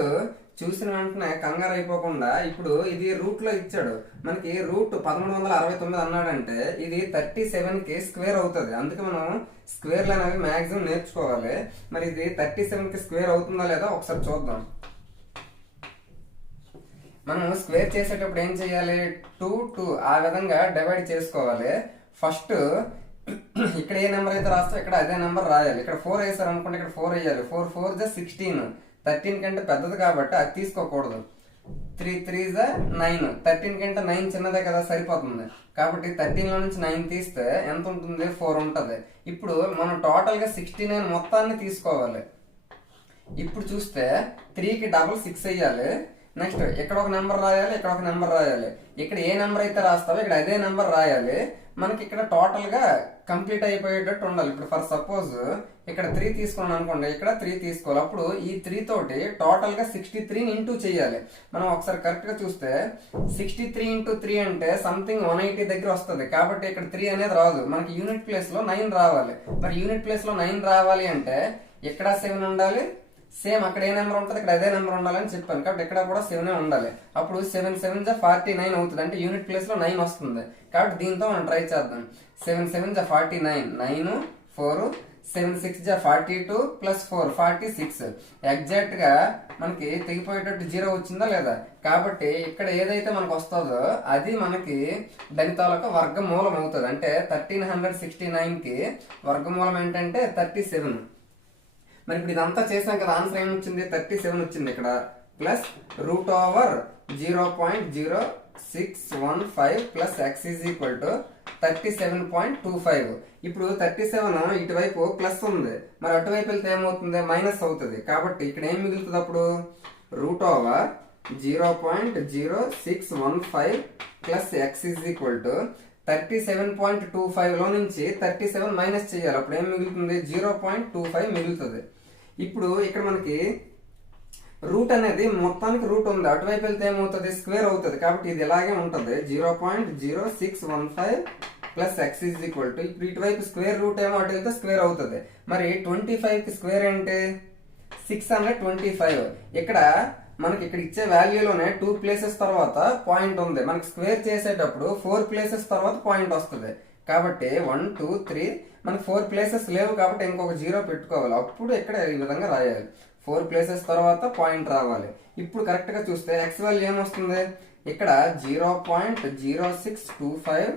చూసిన వెంటనే కంగారు అయిపోకుండా ఇప్పుడు ఇది రూట్ లో ఇచ్చాడు. మనకి రూట్ 1369 అన్నాడంటే ఇది 37కి స్క్వేర్ అవుతుంది. అందుకే మనం స్క్వేర్లు అనేవి మాక్సిమం నేర్చుకోవాలి. మరి ఇది 37కి స్క్వేర్ అవుతుందా లేదా ఒకసారి చూద్దాం. మనం స్క్వేర్ చేసేటప్పుడు ఏం చేయాలి? 2 ఆ విధంగా డివైడ్ చేసుకోవాలి. ఫస్ట్ ఇక్కడ ఏ నెంబర్ అయితే రాస్తా ఇక్కడ అదే నెంబర్ రాయాలి. ఇక్కడ 4 వేసారు అనుకోండి, ఇక్కడ 4 వేయాలి. 4 4 16. 13 కంటే పెద్దది కాబట్టి అది తీసుకోకూడదు. 3 3 9. 13 కంటే 9 చిన్నదే కదా, సరిపోతుంది. కాబట్టి 13 లో నుంచి 9 తీస్తే ఎంత ఉంటుంది? 4 ఉంటుంది. ఇప్పుడు మనం టోటల్ గా 69 మొత్తాన్ని తీసుకోవాలి. ఇప్పుడు చూస్తే 3కి డబుల్ 6 వేయాలి. నెక్స్ట్ ఇక్కడ ఒక నెంబర్ రాయాలి, ఇక్కడ ఒక నెంబర్ రాయాలి. ఇక్కడ ఏ నెంబర్ అయితే రాస్తావో ఇక్కడ అదే నెంబర్ రాయాలి. మనకి ఇక్కడ టోటల్ గా కంప్లీట్ అయిపోయేటట్టు ఉండాలి. ఇప్పుడు ఫర్ సపోజ్ ఇక్కడ 3 తీసుకున్నాను అనుకోండి, ఇక్కడ 3 తీసుకోవాలి. అప్పుడు ఈ 3 తోటి టోటల్ గా 63 ఇంటూ చేయాలి. మనం ఒకసారి కరెక్ట్ గా చూస్తే 63 ఇంటూ 3 అంటే సంథింగ్ 180 దగ్గర వస్తుంది. కాబట్టి ఇక్కడ 3 అనేది రాదు, మనకి యూనిట్ ప్లేస్ లో 9 రావాలి. మరి యూనిట్ ప్లేస్ లో 9 రావాలి అంటే ఇక్కడ 7 ఉండాలి, సేమ్ అక్కడ ఏ నెంబర్ ఉంటుంది ఇక్కడ అదే నెంబర్ ఉండాలని చెప్పాను, కాబట్టి ఇక్కడ కూడా 7 ఉండాలి. అప్పుడు 7 7 49 అవుతుంది, అంటే యూనిట్ ప్లేస్ లో 9 వస్తుంది. కాబట్టి దీంతో మనం ట్రై చేద్దాం. 7 7 49, 9 4, 7 6 42 ప్లస్ 4 46. ఎగ్జాక్ట్ గా మనకి తెగిపోయేటట్టు 0 వచ్చిందా లేదా? కాబట్టి ఇక్కడ ఏదైతే మనకు వస్తుందో అది మనకి దాని తాలూకా వర్గమూలం అవుతుంది. అంటే 1369 కి వర్గమూలం ఏంటంటే 37. మరి ఇప్పుడు ఇదంతా చేసాం కదా, ఆన్సర్ ఏమొచ్చింది? 37 వచ్చింది ఇక్కడ. Plus root over 0.0615 plus x is equal to 37.25. ఇప్పుడు 37 ఇటువైపు ప్లస్ ఉంది, మరి అటువైపు వెళ్తే ఏమవుతుంది? మైనస్ అవుతుంది. కాబట్టి ఇక్కడ ఏం మిగులుతుంది అప్పుడు? Root over 0.0615 plus x is equal to 37.25 లో నుంచి 37 మైనస్ చేయాలి. అప్పుడు ఏం మిగులుతుంది? 0.25 మిగులుతుంది. ఇప్పుడు ఇక్కడ మనకి రూట్ అనేది మొత్తానికి రూట్ ఉంది, అటువైపు వెళ్తే ఏమవుతుంది? స్క్వేర్ అవుతుంది. కాబట్టి ఇది ఇలాగే ఉంటుంది. 0.0615 plus x is equal to, ఇప్పుడు ఇటువైపు స్క్వేర్ రూట్ ఏమో అటు వెళ్తే స్క్వేర్ అవుతుంది. మరి 25 కి స్క్వేర్ ఏంటి? 625. ఇక్కడ మనకి ఇక్కడ ఇచ్చే వాల్యూలోనే 2 ప్లేసెస్ తర్వాత పాయింట్ ఉంది. మనకి స్క్వేర్ చేసేటప్పుడు 4 ప్లేసెస్ తర్వాత పాయింట్ వస్తుంది. కాబట్టి 1 2 3 మనకి 4 ప్లేసెస్ లేవు, కాబట్టి ఇంకొక 0 పెట్టుకోవాలి. అప్పుడు ఇక్కడ ఈ విధంగా రాయాలి. 4 ప్లేసెస్ తర్వాత పాయింట్ రావాలి. ఇప్పుడు కరెక్ట్ గా చూస్తే ఎక్స్ వాల్యూ ఏమొస్తుంది? ఇక్కడ 0.0625,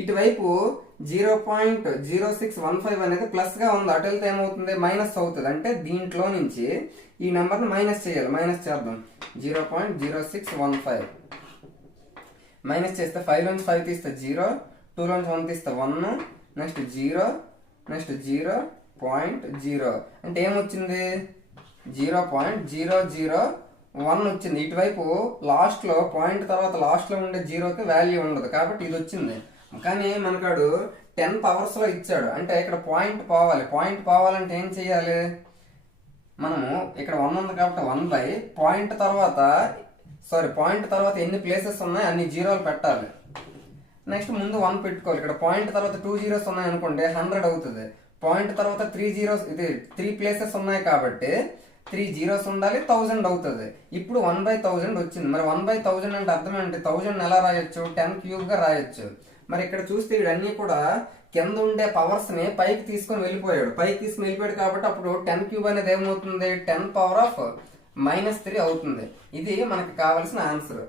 ఇటువైపు 0.0615 అనేది ప్లస్ గా ఉంది, అటు వెళ్తే ఏమవుతుంది? మైనస్ అవుతుంది. అంటే దీంట్లో నుంచి ఈ నెంబర్ ని మైనస్ చేయాలి. మైనస్ చేద్దాం. 0.0615 మైనస్ చేస్తే 5 నుంచి 5 తీస్తే 0, 2 నుంచి 1 తీస్తే 1, నెక్స్ట్ 0, నెక్స్ట్ 0.0 అంటే ఏమొచ్చింది? 0.001 వచ్చింది. ఇటువైపు లాస్ట్ లో పాయింట్ తర్వాత లాస్ట్ లో ఉండే 0కి వాల్యూ ఉండదు, కాబట్టి ఇది వచ్చింది. కానీ మనకాడు 10 పవర్స్ లో ఇచ్చాడు, అంటే ఇక్కడ పాయింట్ పోవాలి. పాయింట్ పోవాలంటే ఏం చెయ్యాలి? మనము ఇక్కడ 1 ఉంది కాబట్టి 1 పాయింట్ తర్వాత ఎన్ని ప్లేసెస్ ఉన్నాయి అన్ని జీరోలు పెట్టాలి. నెక్స్ట్ ముందు 1 పెట్టుకోవాలి. ఇక్కడ పాయింట్ తర్వాత 2 జీరోస్ ఉన్నాయి అనుకోండి 100 అవుతుంది. పాయింట్ తర్వాత 3 జీరోస్, ఇది 3 ప్లేసెస్ ఉన్నాయి కాబట్టి 3 జీరోస్ ఉండాలి, 1000 అవుతుంది. ఇప్పుడు 1/1000 వచ్చింది. మరి 1/1000 అంటే అర్థం ఏంటి? 1000 ఎలా రాయొచ్చు? 10 క్యూబ్ గా రాయొచ్చు. మరి ఇక్కడ చూస్తే ఇవన్నీ కూడా కింద ఉండే పవర్స్ ని పైకి తీసుకొని వెళ్ళిపోయాడు. కాబట్టి అప్పుడు 10 క్యూబ్ అనేది ఏమవుతుంది? 10 పవర్ ఆఫ్ -3 అవుతుంది. ఇది మనకి కావాల్సిన answer.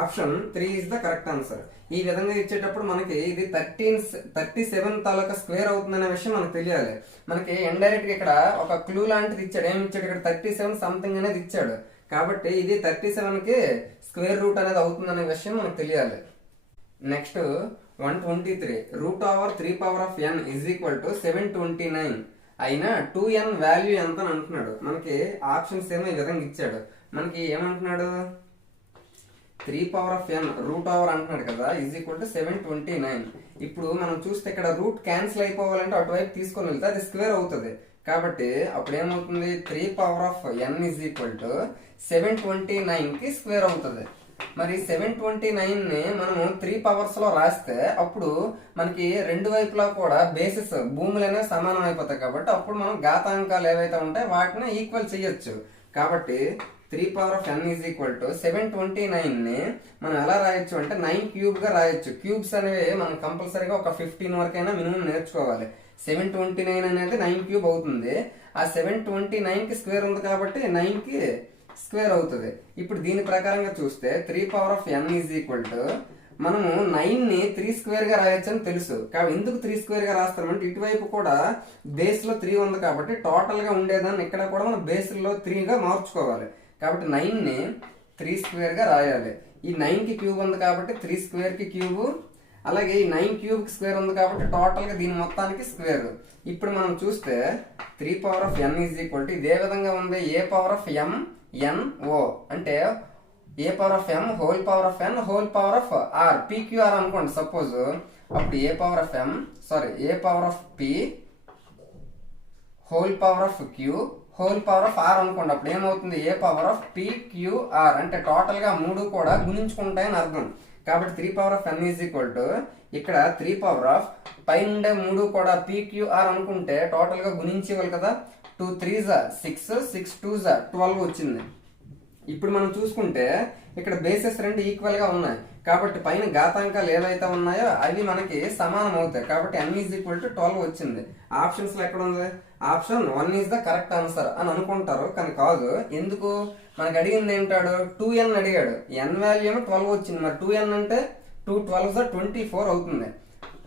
Option 3 is the correct answer. ఈ విధంగా ఇచ్చేటప్పుడు మనకి ఇది 37 తాలూకా స్క్వేర్ అవుతుందనే విషయం మనకు తెలియాలి. మనకి ఇండైరెక్ట్ గా ఇక్కడ ఒక క్లూ లాంటిది ఇచ్చాడు. ఏమి ఇచ్చాడు? ఇక్కడ 37 సంథింగ్ అనేది ఇచ్చాడు. కాబట్టి ఇది 37 కి స్క్వేర్ రూట్ అనేది అవుతుందనే విషయం మనకు తెలియాలి. Next 123 root over 3 power of n is equal to 729 అయినా 2n వాల్యూ ఎంత అని అంటున్నాడు. మనకి ఆప్షన్స్ ఏమో ఈ విధంగా ఇచ్చాడు. మనకి ఏమంటున్నాడు? 3 power of n root over అంటున్నాడు కదా, ఈజ్ ఈక్వల్ టు 729. ఇప్పుడు మనం చూస్తే ఇక్కడ రూట్ క్యాన్సిల్ అయిపోవాలంటే అటువైపు తీసుకొని వెళ్తే అది స్క్వేర్ అవుతుంది. కాబట్టి అప్పుడు ఏమవుతుంది? 3 power of n is equal to 729 కి స్క్వేర్ అవుతుంది. మరి 729 ని మనము 3 పవర్స్ లో రాస్తే అప్పుడు మనకి రెండు వైపులా కూడా బేసిస్ భూములు అనేవి సమానం అయిపోతాయి. కాబట్టి అప్పుడు మనం ఘాతాంకాలు ఏవైతే ఉంటాయో వాటిని ఈక్వల్ చేయొచ్చు. కాబట్టి 3 power of n is equal to 729 ని మనం ఎలా రాయొచ్చు అంటే 9 క్యూబ్ గా రాయొచ్చు. క్యూబ్స్ అనేవి మనం కంపల్సరీగా ఒక 15 వరకైనా మినిమం నేర్చుకోవాలి. 729 అనేది 9 క్యూబ్ అవుతుంది. ఆ 729 కి స్క్వేర్ ఉంది కాబట్టి 9 కి స్క్వేర్ అవుతుంది. ఇప్పుడు దీని ప్రకారంగా చూస్తే 3 power of n is equal to మనము 9 ని 3 స్క్వేర్ గా రాయొచ్చు అని తెలుసు. కాబట్టి ఎందుకు 3 స్క్వేర్ గా రాస్తామంటే ఇటువైపు కూడా బేస్ లో 3 ఉంది కాబట్టి టోటల్ గా ఉండేదాన్ని ఇక్కడ కూడా మనం బేస్ లో 3 గా మార్చుకోవాలి. కాబట్టి 9 ని 3 స్క్వేర్ గా రాయాలి. ఈ 9 కి క్యూబ్ ఉంది కాబట్టి 3 స్క్వేర్ కి క్యూబ్, అలాగే ఈ 9 క్యూబ్ కి స్క్వేర్ ఉంది కాబట్టి టోటల్ గా దీని మొత్తానికి స్క్వేర్. ఇప్పుడు మనం చూస్తే 3 power of n is equal to ఇదే విధంగా ఉంది. A power of m n o అంటే ఏ power of m whole power of n whole power of r pqr అనుకోండి సపోజ్. అప్పుడు a power of p whole power of q whole power of r అనుకోండి. అప్పుడు ఏమవుతుంది? A power of pqr అంటే total గా 3 కూడా గుణించుకుంటాయని అర్థం. కాబట్టి 3 power of n is equal to ఇక్కడ 3 పవర్ ఆఫ్ పై నుండే 3 కూడా pqr అనుకుంటే టోటల్ గా గుణించేవాళ్ళు కదా. 2 3 6, 6 2 12 వచ్చింది. ఇప్పుడు మనం చూసుకుంటే ఇక్కడ బేసెస్ రెండు ఈక్వల్ గా ఉన్నాయి కాబట్టి పైన ఘాతాంకాలు ఏవైతే ఉన్నాయో అవి మనకి సమానం అవుతాయి కాబట్టి n ఈజ్ ఈక్వల్ టు 12 వచ్చింది. ఆప్షన్స్ లో ఎక్కడ ఉంది? Option 1 is the correct answer అని అనుకుంటారు కానీ కాదు. ఎందుకు? మనకి అడిగింది ఏంటాడు? 2n అడిగాడు, n వాల్యూ 12 వచ్చింది. మరి 2n అంటే 2 12 24 అవుతుంది.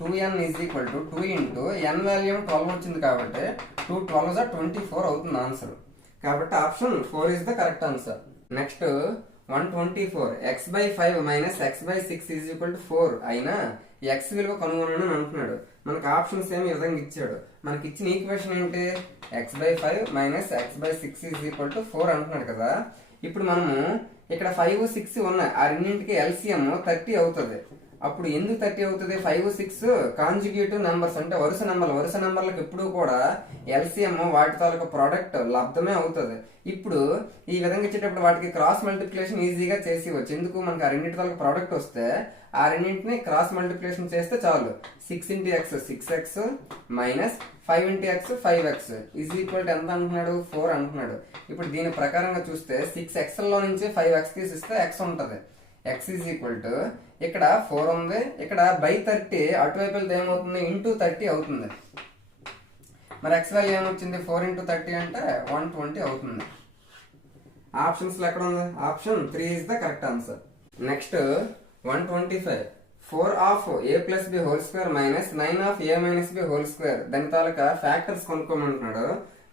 2n is equal to 2 into n value 12 వచ్చింది కాబట్టి 2 12 24 అవుతుంది ఆన్సర్. కాబట్టి option 4 is the correct answer. Next 124 x/5 minus x/6 is equal to 4 అయినా x విలువ కనుగొనని అంటున్నాడు. మనకు ఆప్షన్స్ ఏమి ఈ విధంగా ఇచ్చాడు. మనకి ఇచ్చిన ఈక్వేషన్ ఏంటి? x/5 minus x/6 is equal to 4 అంటున్నాడు కదా. ఇప్పుడు మనము ఇక్కడ 5 6 ఉన్నాయి, ఆ రెండింటికి LCM 30 అవుతుంది. అప్పుడు ఎందుకు 30 అవుతుంది? 5 6 కాంజుగేటివ్ నెంబర్స్ అంటే వరుస నెంబర్లకు ఎప్పుడు కూడా LCM వాటి తాలూకు ప్రోడక్ట్ లబ్ధమే అవుతుంది. ఇప్పుడు ఈ విధంగా ఇచ్చేటప్పుడు వాటికి క్రాస్ మల్టిప్లికేషన్ ఈజీగా చేసేవచ్చు. ఎందుకు? మనకి ఆ రెండింటి తాలూకు ప్రోడక్ట్ వస్తే ఆ రెండింటిని క్రాస్ మల్టిప్లికేషన్ చేస్తే చాలు. 6 × x 6x minus 5 × x 5x is equal to ఎంత అంటున్నాడు? 4 అంటున్నాడు. ఇప్పుడు దీని ప్రకారంగా చూస్తే 6x లో నుంచి 5x తీసిస్తే x ఉంటుంది. x ఈజ్ ఈక్వల్ టు ఇక్కడ 4 ఉంది, ఇక్కడ బై 30 అటువైపు వెళ్తే ఏమవుతుంది? ఇంటూ 30 అవుతుంది. మరి x వాల్యూ ఏమొచ్చింది? 4 × 30 అంటే 120 అవుతుంది. ఆప్షన్స్ లో ఎక్కడ ఉంది? Option 3 is the correct answer. Next 125 4 of a plus B whole square minus 9 of a minus B whole square దాని తాలూకా ఫ్యాక్టర్స్ కొనుక్కోమంటున్నాడు.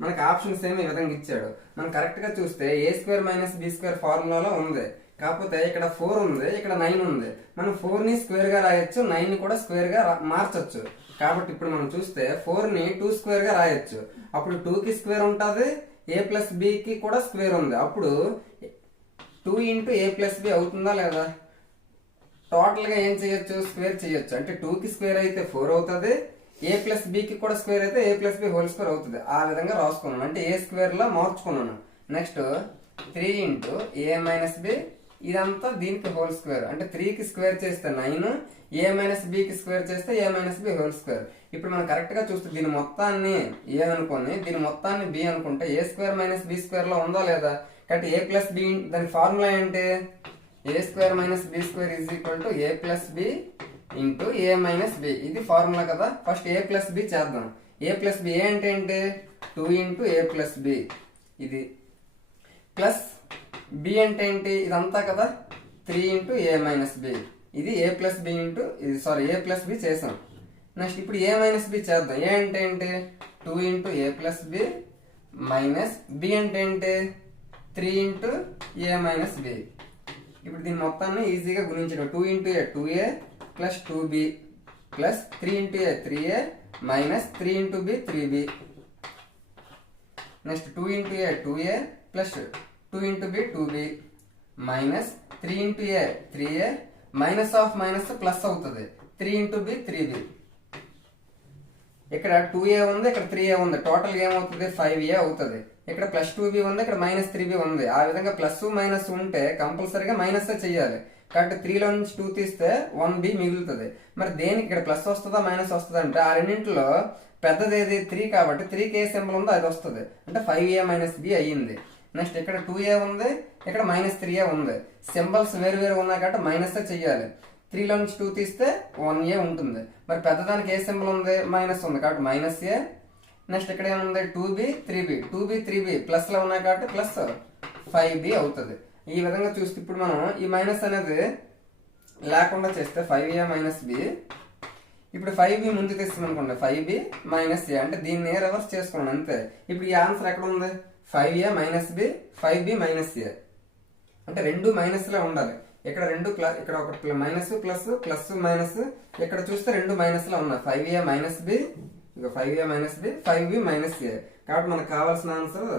మనకి ఆప్షన్స్ ఏమి ఈ విధంగా ఇచ్చాడు. మనం కరెక్ట్ గా చూస్తే a square minus B square ఫార్ములాలో ఉంది. కాకపోతే ఇక్కడ 4 ఉంది, ఇక్కడ 9 ఉంది. మనం 4 ని స్క్వేర్ గా రాయొచ్చు, 9 ని కూడా స్క్వేర్ గా మార్చొచ్చు. కాబట్టి ఇప్పుడు మనం చూస్తే 4 ని 2 స్క్వేర్ గా రాయొచ్చు. అప్పుడు 2 కి స్క్వేర్ ఉంటుంది, a ప్లస్ బి కి కూడా స్క్వేర్ ఉంది. అప్పుడు 2 ఇంటూ a ప్లస్ బి అవుతుందా లేదా? టోటల్ గా ఏం చేయొచ్చు? స్క్వేర్ చేయొచ్చు. అంటే 2 కి స్క్వేర్ అయితే 4 అవుతుంది, a ప్లస్ బి కి కూడా స్క్వేర్ అయితే a plus B whole square అవుతుంది. ఆ విధంగా రాసుకున్నాను, అంటే a స్క్వేర్ లా మార్చుకున్నాను. Next 3 into a minus B, ఇదంతా దీనికి హోల్ స్క్వేర్. అంటే 3 కి స్క్వేర్ చేస్తే 9, a మైనస్ బి కి స్క్వేర్ చేస్తే a minus B whole square. ఇప్పుడు మనం కరెక్ట్ గా చూస్తే దీని మొత్తాన్ని a అనుకోని దీని మొత్తాన్ని b అనుకుంటే a square minus B square లో ఉందా లేదా? కాబట్టి a ప్లస్ బి దాని ఫార్ములా ఏంటి? a square minus B square is equal to a plus B into a minus B. ఇది ఫార్ములా కదా. ఫస్ట్ a ప్లస్ బి చేద్దాం. a ప్లస్ బి అంటే ఏంటి? 2 ఇంటూ a ప్లస్ బి, ఇది plus B అంటే ఏంటి? ఇదంతా కదా 3 ఇంటూ a మైనస్ బి. ఇది a plus B into a plus B చేసాం. నెక్స్ట్ ఇప్పుడు a మైనస్ బి చేద్దాం. a అంటే ఏంటి? 2 into a plus B minus B అంటే ఏంటి? 3 ఇంటూ a మైనస్ బి. ఇప్పుడు దీని మొత్తాన్ని ఈజీగా గుణించడం. 2 into a 2a plus 2b plus 3 into a 3a minus 3 into b 3b. Next 2 into a 2a plus 2 into b 2b minus 3 into a 3a minus of minus plus అవుతుంది. 3 into b 3b. ఇక్కడ 2a ఉంది, ఇక్కడ 3a ఉంది. Total ఏమవుతుంది? 5a అవుతుంది. ఇక్కడ plus 2b ఉంది, ఇక్కడ మైనస్ 3b ఉంది. ఆ విధంగా ప్లస్ మైనస్ ఉంటే కంపల్సరీగా మైనస్ చెయ్యాలి. కాబట్టి 3 లో నుంచి 2 తీస్తే 1b మిగులుతుంది. మరి దేనికి ఇక్కడ ప్లస్ వస్తుందా మైనస్ వస్తుందా అంటే ఆ రెండింటిలో పెద్దది ఏది? 3 కాబట్టి 3కి ఏ సింబల్ ఉందో అది వస్తుంది. అంటే 5a మైనస్ b అయ్యింది. నెక్స్ట్ ఇక్కడ 2a ఉంది, ఇక్కడ మైనస్ 3a ఉంది. సింబల్స్ వేరు వేరు ఉన్నాయి కాబట్టి మైనస్ చెయ్యాలి. 3 లో నుంచి 2 తీస్తే 1a ఉంటుంది. మరి పెద్దదానికి ఏ సింబల్ ఉంది? మైనస్ ఉంది కాబట్టి మైనస్ a. నెక్స్ట్ ఇక్కడ ఏముంది? 2b 3b 2b 3b plus లో ఉన్నాయి కాబట్టి ప్లస్ 5b అవుతుంది. ఈ విధంగా చూస్తే ఇప్పుడు మనం ఈ మైనస్ అనేది లేకుండా చేస్తే 5a మైనస్ b. ఇప్పుడు 5b ముందు తెస్తున్నాం అనుకోండి, 5b మైనస్ a అంటే దీన్ని రివర్స్ చేసుకున్నాను అంతే. ఇప్పుడు ఈ ఆన్సర్ ఎక్కడ ఉంది? 5a minus b 5b minus a అంటే రెండు మైనస్ లో ఉండాలి. ఇక్కడ రెండు ఇక్కడ ఒక మైనస్ ప్లస్ ప్లస్ మైనస్, ఇక్కడ చూస్తే రెండు మైనస్ లో ఉన్నాయి. 5a మైనస్ b, ఇక 5a minus b 5b minus a. కాబట్టి మనకు కావాల్సిన answer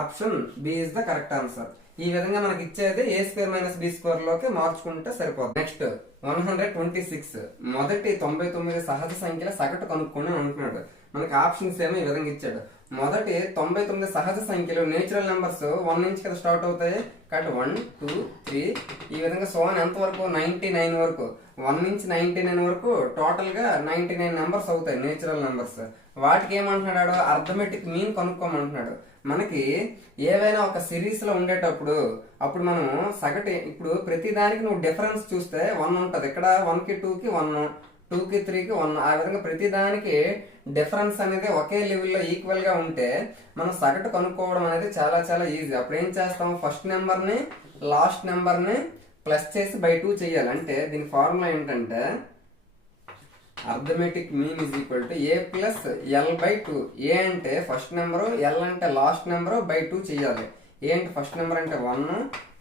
option B is the correct answer. ఈ విధంగా మనకి ఇచ్చేది a square minus B square లోకి మార్చుకుంటే సరిపోతుంది. నెక్స్ట్ 126 మొదటి 99 సహజ సంఖ్యల సగటు కనుక్కొని అంటున్నాడు. మనకి ఆప్షన్స్ ఏమో ఈ విధంగా ఇచ్చాడు. మొదటి 99 సహజ సంఖ్యలు నేచురల్ నెంబర్స్ 1 నుంచి కదా స్టార్ట్ అవుతాయి. కాబట్టి 1 2 3 ఈ విధంగా సోన్ ఎంత వరకు? 99 వరకు. 1 నుంచి 99 వరకు టోటల్ గా 99 నెంబర్స్ అవుతాయి నేచురల్ నెంబర్స్. వాటికి ఏమంటున్నాడు, అర్థమెటిక్ మీన్ కనుక్కోమంటున్నాడు. మనకి ఏవైనా ఒక సిరీస్ లో ఉండేటప్పుడు అప్పుడు మనం సగటు ఇప్పుడు ప్రతి దానికి నువ్వు డిఫరెన్స్ చూస్తే 1 ఉంటది. ఇక్కడ 1 కి 2 కి 1, 2 కి 3 కి 1, ఆ విధంగా ప్రతి దానికి డిఫరెన్స్ అనేది ఒకే లెవెల్లో ఈక్వల్ గా ఉంటే మనం సగటు కనుక్కోవడం అనేది చాలా చాలా ఈజీ. అప్పుడు ఏం చేస్తాం, ఫస్ట్ నెంబర్ ని లాస్ట్ నెంబర్ ని ప్లస్ చేసి బై 2 చేయాలి. అంటే దీని ఫార్ములా ఏంటంటే arithmetic mean is equal to A plus L by 2. ఏ అంటే ఫస్ట్ నెంబరు, ఎల్ అంటే లాస్ట్ నెంబరు, బై 2 చేయాలి. ఏ అంటే ఫస్ట్ నెంబర్ అంటే 1,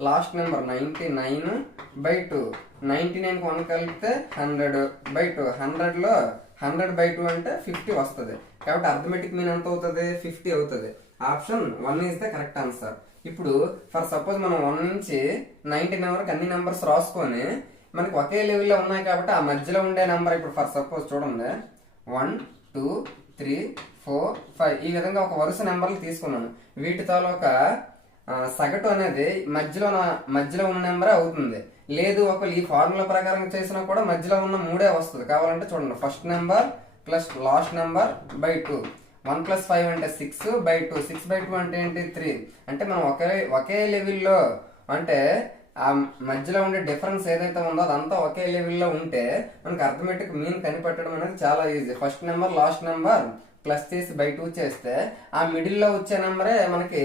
లాస్ట్ నెంబర్ 99 బై 2. 99 కి 1 కలిపితే 100 బై 2. 100 లో 100 బై 2 అంటే 50 వస్తుంది. కాబట్టి అర్థమెటిక్ మీన్ ఎంత అవుతుంది, 50 అవుతుంది. Option 1 is the correct answer. ఇప్పుడు ఫర్ సపోజ్ మనం 1 నుంచి 99 వరకు అన్ని నెంబర్స్ రాసుకొని మనకి ఒకే లెవెల్లో ఉన్నాయి కాబట్టి ఆ మధ్యలో ఉండే నెంబర్ ఇప్పుడు ఫర్ సపోజ్ చూడండి 1 2 3 4 5 ఈ విధంగా ఒక వరుస నెంబర్లు తీసుకున్నాను. వీటితో ఒక సగటు అనేది మధ్యలో ఉన్న నెంబరే అవుతుంది. లేదు ఒకవేళ ఈ ఫార్ములా ప్రకారం చేసినా కూడా మధ్యలో ఉన్న 3 వస్తుంది. కావాలంటే చూడండి, first number plus last number by 2. 1 + 5 అంటే 6 బై 2. 6 బై 2 అంటే ఏంటి, 3. అంటే మనం ఒకే లెవెల్లో అంటే ఆ మధ్యలో ఉండే డిఫరెన్స్ ఏదైతే ఉందో అదంతా ఒకే లెవెల్లో ఉంటే మనకి అర్థమెటిక్ మీన్ కనిపెట్టడం అనేది చాలా easy. First number last number plus చేసి బై 2 చేస్తే ఆ మిడిల్లో వచ్చే నెంబరే మనకి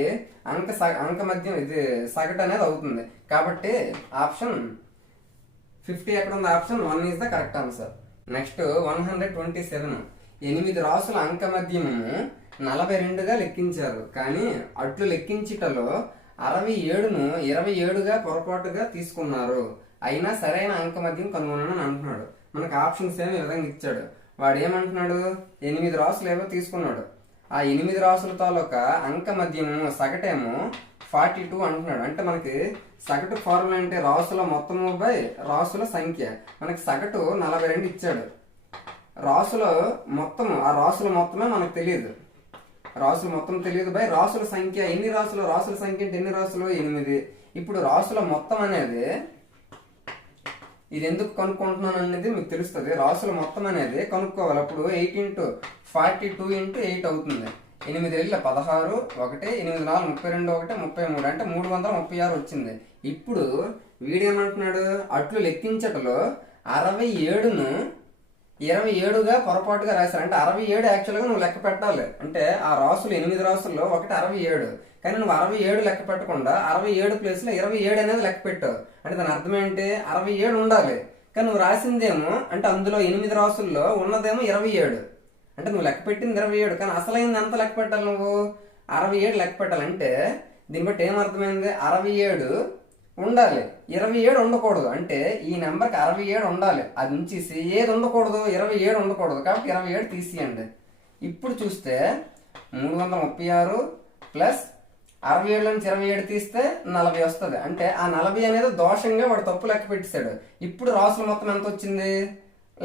అంక మధ్య ఇది సగటు అనేది అవుతుంది. కాబట్టి ఆప్షన్ 50 ఎక్కడ ఉంది, option 1 is the correct answer. Next 127. 8 రాసుల అంక మధ్యమము 42గా లెక్కించారు. కానీ అట్లు లెక్కించుటలో 67ను 27గా పొరపాటుగా తీసుకున్నారు. అయినా సరైన అంక మధ్యం కనుగొనని అంటున్నాడు. మనకు ఆప్షన్స్ ఏమి విధంగా ఇచ్చాడు. వాడు ఏమంటున్నాడు, 8 రాసులు ఏవో తీసుకున్నాడు. ఆ 8 రాసుల తాలూకా అంక మధ్యము సగటేమో 42 అంటున్నాడు. అంటే మనకి సగటు ఫార్ములా అంటే రాసుల మొత్తము బై రాసుల సంఖ్య. మనకి సగటు 42 ఇచ్చాడు. రాసుల మొత్తము, ఆ రాసుల మొత్తమే మనకు తెలియదు. రాసుల మొత్తం తెలియదు బై రాసుల సంఖ్య. ఎన్ని రాసులు, రాసుల సంఖ్య అంటే ఎన్ని రాసులు, 8. ఇప్పుడు రాసుల మొత్తం అనేది ఇది ఎందుకు కనుక్కుంటున్నాను అనేది మీకు తెలుస్తుంది. రాసుల మొత్తం అనేది కనుక్కోవాలి. అప్పుడు 8 × 42 × 8 అవుతుంది. 8 × 16, 1 8 4 32, 1 33 అంటే 336 వచ్చింది. ఇప్పుడు వీడేమంటున్నాడు, అట్లు లెక్కించటలో 67ను 27గా పొరపాటుగా రాశారు. అంటే 67 యాక్చువల్గా నువ్వు లెక్క పెట్టాలి. అంటే ఆ రాసులు 8 రాసుల్లో ఒకటి 67, కానీ నువ్వు 67 లెక్క పెట్టకుండా 67 ప్లేస్లో 27 అనేది లెక్క పెట్టావు. అంటే దాని అర్థం ఏంటి, 67 ఉండాలి. కానీ నువ్వు రాసిందేమో అంటే అందులో 8 రాసుల్లో ఉన్నదేమో 27. అంటే నువ్వు లెక్క పెట్టింది 27, కానీ అసలైంది ఎంత లెక్క పెట్టాలి, నువ్వు 67 లెక్క పెట్టాలంటే దీన్ని బట్టి ఏమర్థమైంది, 67 ఉండాలి, 27 ఉండకూడదు. అంటే ఈ నెంబర్కి 67 ఉండాలి. అది ఉంచేసి ఏది ఉండకూడదు, 27 ఉండకూడదు. కాబట్టి 27 తీసేయండి. ఇప్పుడు చూస్తే 336 ప్లస్ 67 నుంచి 27 తీస్తే 40 వస్తుంది. అంటే ఆ 40 అనేది దోషంగా వాడు తప్పు లెక్క పెట్టేశాడు. ఇప్పుడు రాసుల మొత్తం ఎంత వచ్చింది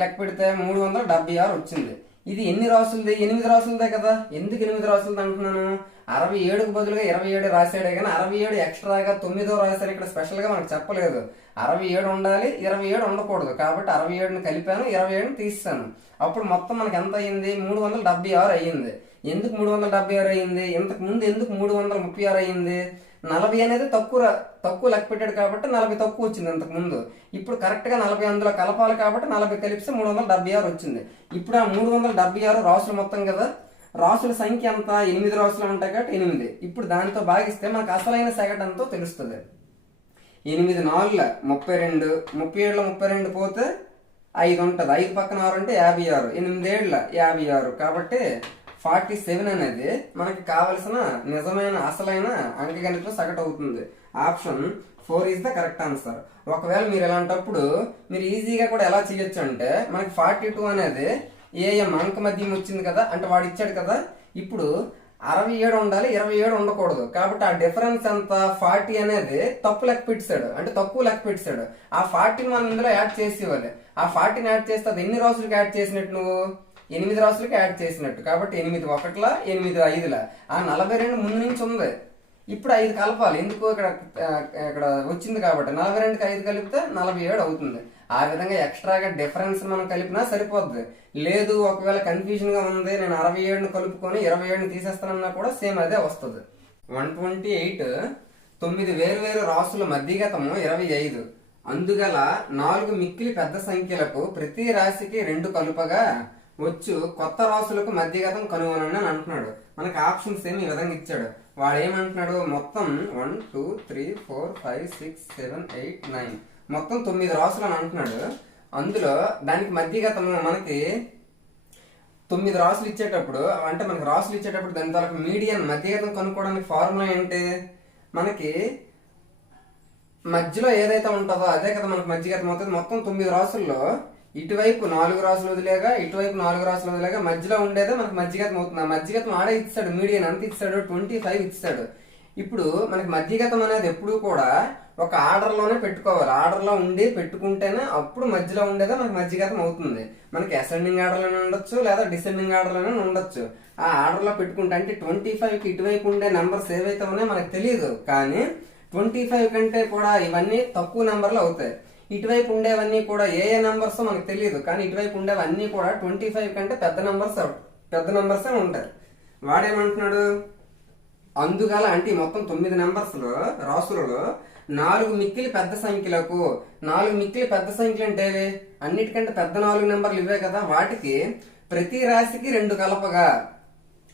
లెక్క పెడితే 376 వచ్చింది. ఇది ఎన్ని రాసులది, 8 రాసులదే కదా. ఎందుకు 8 రాసులది అంటున్నాను, 67కు బదులుగా 27 రాశాడే, కానీ 67 ఎక్స్ట్రాగా 9వ రాశారు. ఇక్కడ స్పెషల్ గా మనకు చెప్పలేదు. 67 ఉండాలి, 27 ఉండకూడదు. కాబట్టి 67ని కలిపాను, 27ని తీసాను. అప్పుడు మొత్తం మనకి ఎంత అయ్యింది, 376 అయ్యింది. ఎందుకు 376 అయ్యింది, ఇంతకు ముందు ఎందుకు 336 అయ్యింది, 40 అనేది తక్కువ లెక్క పెట్టాడు కాబట్టి 40 తక్కువ వచ్చింది ఇంతకు ముందు. ఇప్పుడు కరెక్ట్ గా 40 అందులో కలపాలి కాబట్టి 40 కలిపిస్తే 376 వచ్చింది. ఇప్పుడు ఆ 376 రాసులు మొత్తం కదా. రాసుల సంఖ్య ఎంత, 8 రాసులు ఉంటాయి కాబట్టి 8. ఇప్పుడు దానితో భాగిస్తే మనకు అసలైన సగటు ఎంతో తెలుస్తుంది. 8 4 32, 37లో 32 పోతే 5 ఉంటుంది. 5 పక్కన 6 అంటే 56, 8 7 56. కాబట్టి 47 అనేది మనకి కావలసిన నిజమైన అసలైన అంకగణిత సగటు అవుతుంది. Option 4 is the correct answer. ఒకవేళ మీరు ఇలాంటప్పుడు మీరు ఈజీగా కూడా ఎలా చేయొచ్చు అంటే, మనకి 42 అనేది ఏఎం అంక మధ్యం వచ్చింది కదా, అంటే వాడు ఇచ్చాడు కదా. ఇప్పుడు 67 ఉండాలి, 27 ఉండకూడదు. కాబట్టి ఆ డిఫరెన్స్ ఎంత, 40 అనేది తప్పు లెక్క పెట్టాడు, అంటే తక్కువ లెక్క పెట్టాడు. ఆ 40ని మనం ఇందులో యాడ్ చేసి ఇవ్వాలి. ఆ 40ని యాడ్ చేస్తే అది ఎన్ని రాసులకి యాడ్ చేసినట్టు, నువ్వు 8 రాసులకి యాడ్ చేసినట్టు. కాబట్టి 8 1ల 8 5ల ఆ 42 ముందు నుంచి ఉంది. ఇప్పుడు 5 కలపాలి. ఎందుకు, ఇక్కడ వచ్చింది కాబట్టి 42కి 5 కలిపితే 47 అవుతుంది. ఆ ఆ విధంగా ఎక్స్ట్రాగా డిఫరెన్స్ మనం కలిపినా సరిపోద్ది. లేదు ఒకవేళ కన్ఫ్యూజన్ గా ఉంది, నేను 67ని కలుపుకొని 27ని తీసేస్తానన్నా కూడా సేమ్ అదే వస్తుంది. 128 9 వేరు రాసుల మధ్యగతము 25. అందుగల 4 మిక్కిలి పెద్ద సంఖ్యలకు ప్రతి రాశికి 2 కలుపగా వచ్చు కొత్త రాసులకు మధ్యగతం కనుగొనని అని అంటున్నాడు. మనకి ఆప్షన్స్ ఏమి ఈ విధంగా ఇచ్చాడు. వాడు ఏమంటున్నాడు, మొత్తం 1 2 3 4 5 6 7 8 9 మొత్తం 9 రాసులు అని అంటున్నాడు. అందులో దానికి మధ్యగతము మనకి 9 రాసులు ఇచ్చేటప్పుడు, అంటే మనకి రాసులు ఇచ్చేటప్పుడు దాని తర్వాత మీడియన్ మధ్యగతం కనుక్కోవడానికి ఫార్ములా ఏంటి, మనకి మధ్యలో ఏదైతే ఉంటుందో అదే కదా మనకు మధ్యగతం అవుతుంది. మొత్తం 9 రాసుల్లో ఇటువైపు 4 రాసులు వదిలేగా ఇటువైపు 4 రాసులు వదిలేగా మధ్యలో ఉండేదే మనకు మధ్యగతం అవుతుంది. ఆ మధ్యగతం ఆడే ఇస్తాడు, మీడియన్ అంత ఇస్తాడు, 25 ఇస్తాడు. ఇప్పుడు మనకి మధ్యగతం అనేది ఎప్పుడు కూడా ఒక ఆర్డర్ లోనే పెట్టుకోవాలి. ఆర్డర్ లో ఉండి పెట్టుకుంటేనే అప్పుడు మధ్యలో ఉండేదే మనకి మధ్యగతం అవుతుంది. మనకి అసెండింగ్ ఆర్డర్ లోనే ఉండొచ్చు లేదా డిసెండింగ్ ఆర్డర్ లోనే ఉండొచ్చు. ఆ ఆర్డర్ లో పెట్టుకుంటే అంటే 25కి ఇటువైపు ఉండే నెంబర్స్ ఏవైతే ఉన్నాయో మనకు తెలియదు, కానీ 25 కంటే కూడా ఇవన్నీ తక్కువ నెంబర్లు అవుతాయి. ఇటువైపు ఉండేవన్నీ కూడా ఏ నెంబర్స్ మనకు తెలియదు, కానీ ఇటువైపు ఉండేవన్నీ కూడా 25 కంటే పెద్ద నెంబర్స్ ఉంటాయి. వాడేమంటున్నాడు, అందుగల అంటే మొత్తం 9 నెంబర్స్ లో రాసులలో 4 మిక్కిలి పెద్ద సంఖ్యలకు, 4 మిక్కిలి పెద్ద సంఖ్యలు అంటే అన్నిటికంటే పెద్ద 4 నెంబర్లు ఇవే కదా, వాటికి ప్రతి రాశికి 2 కలపగా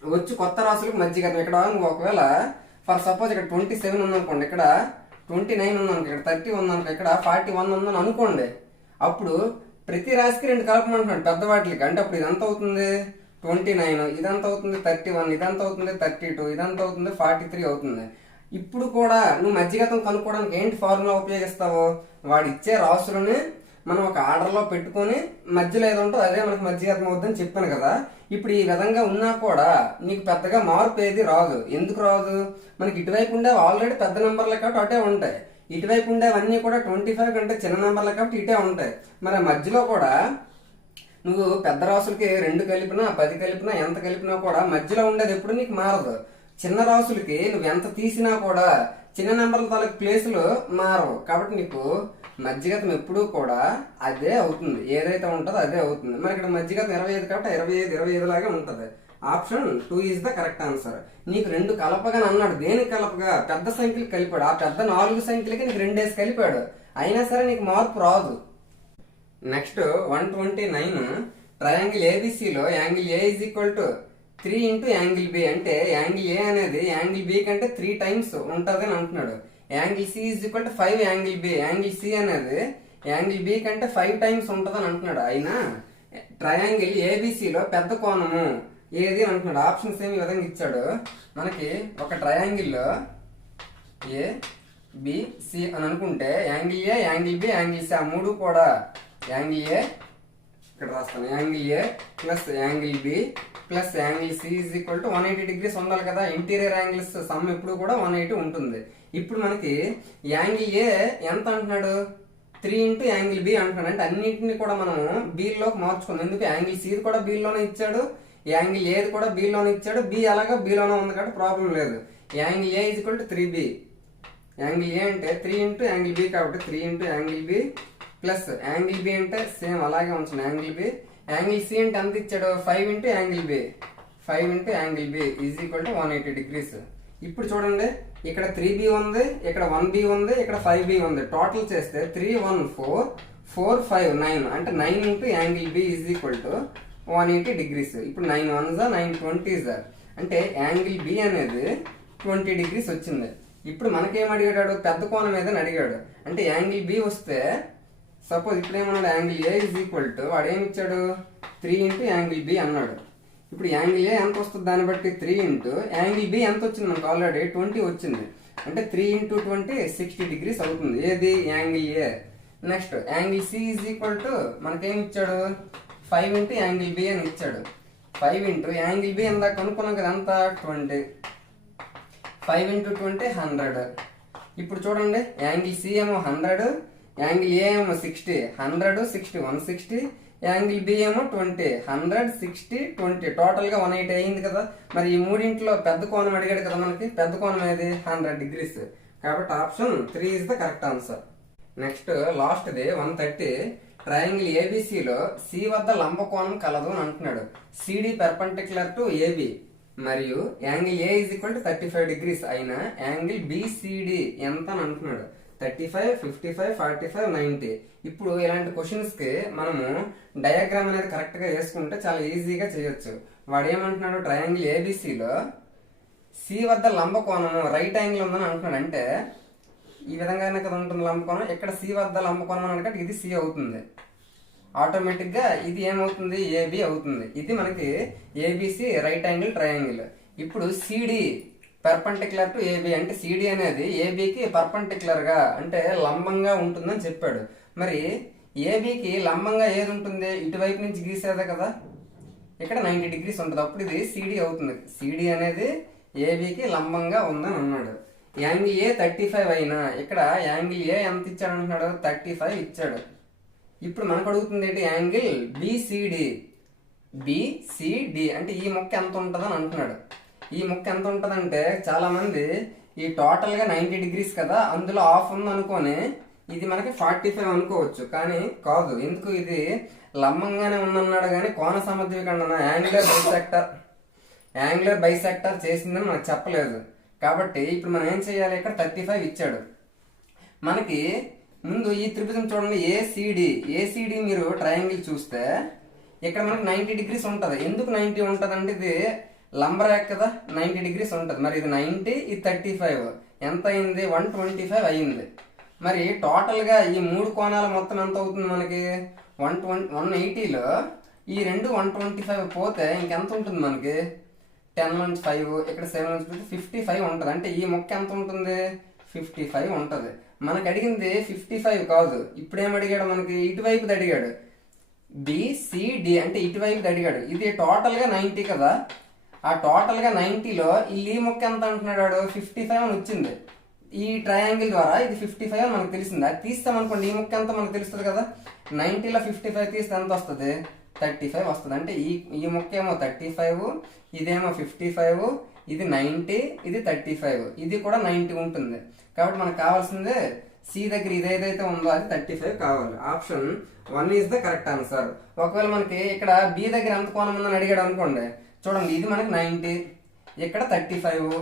వచ్చి కొత్త రాశులకు మధ్యగతం. ఇక్కడ ఒకవేళ ఫర్ సపోజ్ ఇక్కడ 27 ఉందనుకోండి, ఇక్కడ 29 ఉందనుకో, ఇక్కడ 30 ఉందనుకో, ఇక్కడ 41 ఉందని అనుకోండి. అప్పుడు ప్రతి రాశికి 2 కలపమంటున్నాడు పెద్ద వాటికి. అంటే అప్పుడు ఇదంతా అవుతుంది 29, ఇదంతా అవుతుంది 31, ఇదంతా అవుతుంది 32, ఇదంతా అవుతుంది 43 అవుతుంది. ఇప్పుడు కూడా నువ్వు మధ్యగతం కనుక్కోవడానికి ఏంటి ఫార్ములా ఉపయోగిస్తావు, వాడు ఇచ్చే రాసులని మనం ఒక ఆర్డర్ లో పెట్టుకుని మధ్యలో ఏదో ఉంటుందో అదే మనకు మధ్యగతం అవుతుందని చెప్పాను కదా. ఇప్పుడు ఈ విధంగా ఉన్నా కూడా నీకు పెద్దగా మార్పు ఏది రాదు. ఎందుకు రాదు, మనకి ఇటువైపు ఉండేవి ఆల్రెడీ పెద్ద నెంబర్లు కాబట్టి అటే ఉంటాయి, ఇటువైపు ఉండేవన్నీ కూడా 25 కంటే చిన్న నెంబర్లు కాబట్టి ఇటే ఉంటాయి. మరి మధ్యలో కూడా నువ్వు పెద్ద రాసులకి 2 కలిపినా 10 కలిపినా ఎంత కలిపినా కూడా మధ్యలో ఉండేది ఎప్పుడు నీకు మారదు. చిన్న రాసులకి నువ్వు ఎంత తీసినా కూడా చిన్న నెంబర్ల తాలూకు ప్లేసులు మారవు. కాబట్టి నీకు మధ్యగతం ఎప్పుడూ కూడా అదే అవుతుంది, ఏదైతే ఉంటుందో అదే అవుతుంది. మరి ఇక్కడ మధ్యగతం 25 కాబట్టి 25 లాగే ఉంటది. Option 2 is the correct answer. నీకు 2 కలపగా అన్నాడు, దేనికి కలపగా, పెద్ద సంఖ్యలు కలిపాడు. ఆ పెద్ద 4 సంఖ్యలకి నీకు 2 వేసి కలిపాడు, అయినా సరే నీకు మార్పు రాదు. నెక్స్ట్ 129 ట్రయాంగిల్ ఏబిసిలో angle A is equal to 3 into angle B. అంటే యాంగిల్ ఏ అనేది యాంగిల్ బి కంటే 3 టైమ్స్ ఉంటుంది అని అంటున్నాడు. Angle C is equal to 5 angle B. Angle C అనేది యాంగిల్ బి కంటే 5 టైమ్స్ ఉంటుంది అని అంటున్నాడు. అయినా ట్రయాంగిల్ ఏబిసిలో పెద్ద కోణము ఏది అని అంటున్నాడు. ఆప్షన్స్ ఏమి ఈ విధంగా ఇచ్చాడు. మనకి ఒక ట్రయాంగిల్లో ఏ బి సి అని అనుకుంటే angle A, angle B, angle C ఆ 3 కూడా యాంగిల్ ఏ, ఇక్కడ రాస్తాను, angle A plus angle B plus angle C is equal to 180 degrees ఉండాలి కదా. ఇంటీరియర్ యాంగిల్స్ సమ్ ఎప్పుడు కూడా 180 ఉంటుంది. ఇప్పుడు మనకి యాంగిల్ ఏ ఎంత అంటున్నాడు, 3 ఇంటూ యాంగిల్ బి అంటున్నాడు. అంటే అన్నింటినీ కూడా మనం బీలోకి మార్చుకుందాం. ఎందుకు యాంగిల్ సి కూడా బీలోనే ఇచ్చాడు, యాంగిల్ ఏది కూడా బీలోనే ఇచ్చాడు, బి అలాగా బీలోనే ఉంది కాబట్టి ప్రాబ్లం లేదు. Angle A is equal to 3b. Angle A అంటే 3 ఇంటూ యాంగిల్ బి కాబట్టి 3 into angle B plus angle B అంటే సేమ్ అలాగే ఉంచండి యాంగిల్ బి. యాంగిల్ సి అంటే ఎంత ఇచ్చాడు, 5 into angle B, 5 into angle B is equal to 180 degrees. ఇప్పుడు చూడండి, ఇక్కడ 3b ఉంది, ఇక్కడ 1b ఉంది, ఇక్కడ 5b ఉంది. టోటల్ చేస్తే 3 1 4 4 5 9 అంటే 9 into angle B is equal to 180 degrees. ఇప్పుడు 9 1s 9 20s అంటే యాంగిల్ బి అనేది 20 డిగ్రీస్ వచ్చింది. ఇప్పుడు మనకేం అడిగాడు, పెద్ద కోణం ఏదని అడిగాడు. అంటే యాంగిల్ బి వస్తే సపోజ్ ఇప్పుడు ఏమన్నాడు, angle A is equal to వాడు ఏమి ఇచ్చాడు 3 ఇంటూ యాంగిల్ బి అన్నాడు. ఇప్పుడు యాంగిల్ ఏ ఎంత వస్తుంది దాన్ని బట్టి 3 ఇంటూ యాంగిల్ బి ఎంత వచ్చింది మనకు ఆల్రెడీ 20 వచ్చింది. అంటే 3 ఇంటూ 20 60 డిగ్రీస్ అవుతుంది ఏది angle A. Next angle C is equal to మనకేమి ఇచ్చాడు 5 ఇంటూ యాంగిల్ బి అని ఇచ్చాడు. 5 ఇంటూ యాంగిల్ బి ఎంత కనుక్కున్నాం కదా అంతా 20, 5 ఇంటూ 20 100. ఇప్పుడు చూడండి యాంగిల్ సి ఏమో 100, యాంగిల్ ఏ ఏమో 60, 100 60 160, యాంగిల్ బి ఏమో 20 100 60 20 టోటల్ గా 180 అయింది కదా. మరి ఈ మూడింట్లో పెద్ద కోణం అడిగాడు కదా మనకి, పెద్ద కోణం ఏది 100 డిగ్రీస్. కాబట్టి option 3 is the correct answer. Next last the 130 triangle ఏబిసిలో సి వద్ద లంబకోణం కలదు అని అంటున్నాడు. సిడి పెర్పెండిక్యులర్ టు ఏబి మరియు angle A is equal to 35 degrees అయిన యాంగిల్ బిసిడి ఎంత అని అంటున్నాడు. 35, 55, 45, 90. ఇప్పుడు ఇలాంటి క్వశ్చన్స్ కి మనము డయాగ్రామ్ అనేది కరెక్ట్ గా వేసుకుంటే చాలా ఈజీగా చేయొచ్చు. వాడు ఏమంటున్నాడు, ట్రయాంగిల్ ఏబిసిలో సి వద్ద లంబకోణము రైట్ యాంగిల్ ఉందని అంటున్నాడు. అంటే ఈ విధంగానే కదా ఉంటుంది లంబకోణం. ఇక్కడ సి వద్ద లంబకోణం అని అంటే ఇది సి అవుతుంది. ఆటోమేటిక్ గా ఇది ఏమవుతుంది, ఏబి అవుతుంది. ఇది మనకి ఏబిసి రైట్ యాంగిల్ ట్రయాంగిల్. ఇప్పుడు సిడి పర్పెండిక్యులర్ టు ఏబి అంటే సిడి అనేది ఏబికి పర్పెండిక్యులర్ గా అంటే లంబంగా ఉంటుందని చెప్పాడు. మరి ఏబికి లంబంగా ఏది ఉంటుంది, ఇటువైపు నుంచి గీసేదే కదా, ఇక్కడ 90 డిగ్రీస్ ఉంటుంది. అప్పుడు ఇది సిడి అవుతుంది. సిడి అనేది ఏబికి లంబంగా ఉందని అన్నాడు. యాంగిల్ ఏ 35 అయినా ఇక్కడ యాంగిల్ ఏ ఎంత ఇచ్చాడు అంటున్నాడు, 35 ఇచ్చాడు. ఇప్పుడు మనకు అడుగుతుంది ఏంటి, యాంగిల్ బిసిడి. బిసిడి అంటే ఈ ముక్క ఎంత ఉంటుందని అంటున్నాడు. ఈ ముక్క ఎంత ఉంటుందంటే చాలా మంది ఈ టోటల్ గా 90 డిగ్రీస్ కదా, అందులో హాఫ్ ఉంది అనుకోని ఇది మనకి 45 అనుకోవచ్చు. కానీ కాదు, ఎందుకు, ఇది లంబంగానే ఉందన్నాడు కానీ కోణ సమద్వికరణ యాంగులర్ బైసెక్టర్ చేసిందని మనకు చెప్పలేదు. కాబట్టి ఇప్పుడు మనం ఏం చేయాలి, ఇక్కడ 35 ఇచ్చాడు. మనకి ముందు ఈ త్రిభుజం చూడండి, ఏసిడి మీరు ట్రయాంగిల్ చూస్తే ఇక్కడ మనకి 90 డిగ్రీస్ ఉంటుంది. ఎందుకు 90 ఉంటుంది అంటే ఇది లంబరేఖ కదా, 90 డిగ్రీస్ ఉంటుంది. మరి ఇది 90, ఇది 35 ఎంత అయింది, 125 అయింది. మరి టోటల్ గా ఈ మూడు కోణాల మొత్తం ఎంత అవుతుంది మనకి, 180లో ఈ రెండు 125 పోతే ఇంకెంత ఉంటుంది మనకి, 10 నుంచి 5 ఇక్కడ 7 నుంచి 55 ఉంటుంది. అంటే ఈ మొక్క ఎంత ఉంటుంది, 55 ఉంటుంది. మనకు అడిగింది 55 కాదు. ఇప్పుడు ఏం అడిగాడు, మనకి ఇటువైపుది అడిగాడు. బిసిడి అంటే ఇటువైపుది అడిగాడు. ఇది టోటల్ గా 90 కదా, ఆ టోటల్ గా 90లో ఈ మొక్క ఎంత అంటున్నాడు, 55 అని వచ్చింది. ఈ ట్రయాంగిల్ ద్వారా ఇది 55 అని మనకు తెలిసింది. అది తీస్తామనుకోండి, ఈ మొక్క ఎంత మనకు తెలుస్తుంది కదా, 90లో 55 తీస్తే ఎంత వస్తుంది, 35 వస్తుంది. అంటే ఈ మొక్క ఏమో 35, ఇదేమో 55, ఇది 90, ఇది 35, ఇది కూడా 90 ఉంటుంది. కాబట్టి మనకు కావాల్సిందే సి దగ్గర ఇదేదైతే ఉందో అది 35 కావాలి. Option 1 is the correct answer. ఒకవేళ మనకి ఇక్కడ బి దగ్గర ఎంత కోణం ఉందని అడిగాడు అనుకోండి, చూడండి ఇది మనకి 90, ఇక్కడ 35,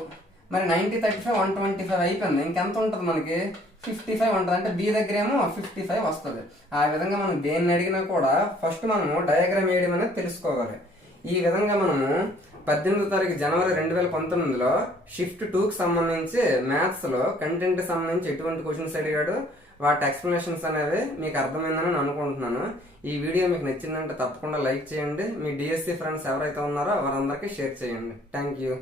మరి 90, 35, 125 అయిపోయింది. ఇంకెంత ఉంటుంది మనకి, 55 ఉంటుంది. అంటే బి దగ్గర ఏమో 55 వస్తుంది. ఆ విధంగా మనం దేన్ని అడిగినా కూడా ఫస్ట్ మనము డయాగ్రామ్ వేయడం అనేది తెలుసుకోవాలి. ఈ విధంగా మనము 18వ తారీఖు జనవరి 2019లో షిఫ్ట్ 2కి సంబంధించి మ్యాథ్స్ లో కంటెంట్ సంబంధించి ఎటువంటి క్వశ్చన్స్ అడిగాడు, వాటి ఎక్స్ప్లెనేషన్స్ అనేవి మీకు అర్థమైందని నేను అనుకుంటున్నాను. ఈ వీడియో మీకు నచ్చిందంటే తప్పకుండా లైక్ చేయండి. మీ డిఎస్సి ఫ్రెండ్స్ ఎవరైతే ఉన్నారో వారందరికీ షేర్ చేయండి. Thank you.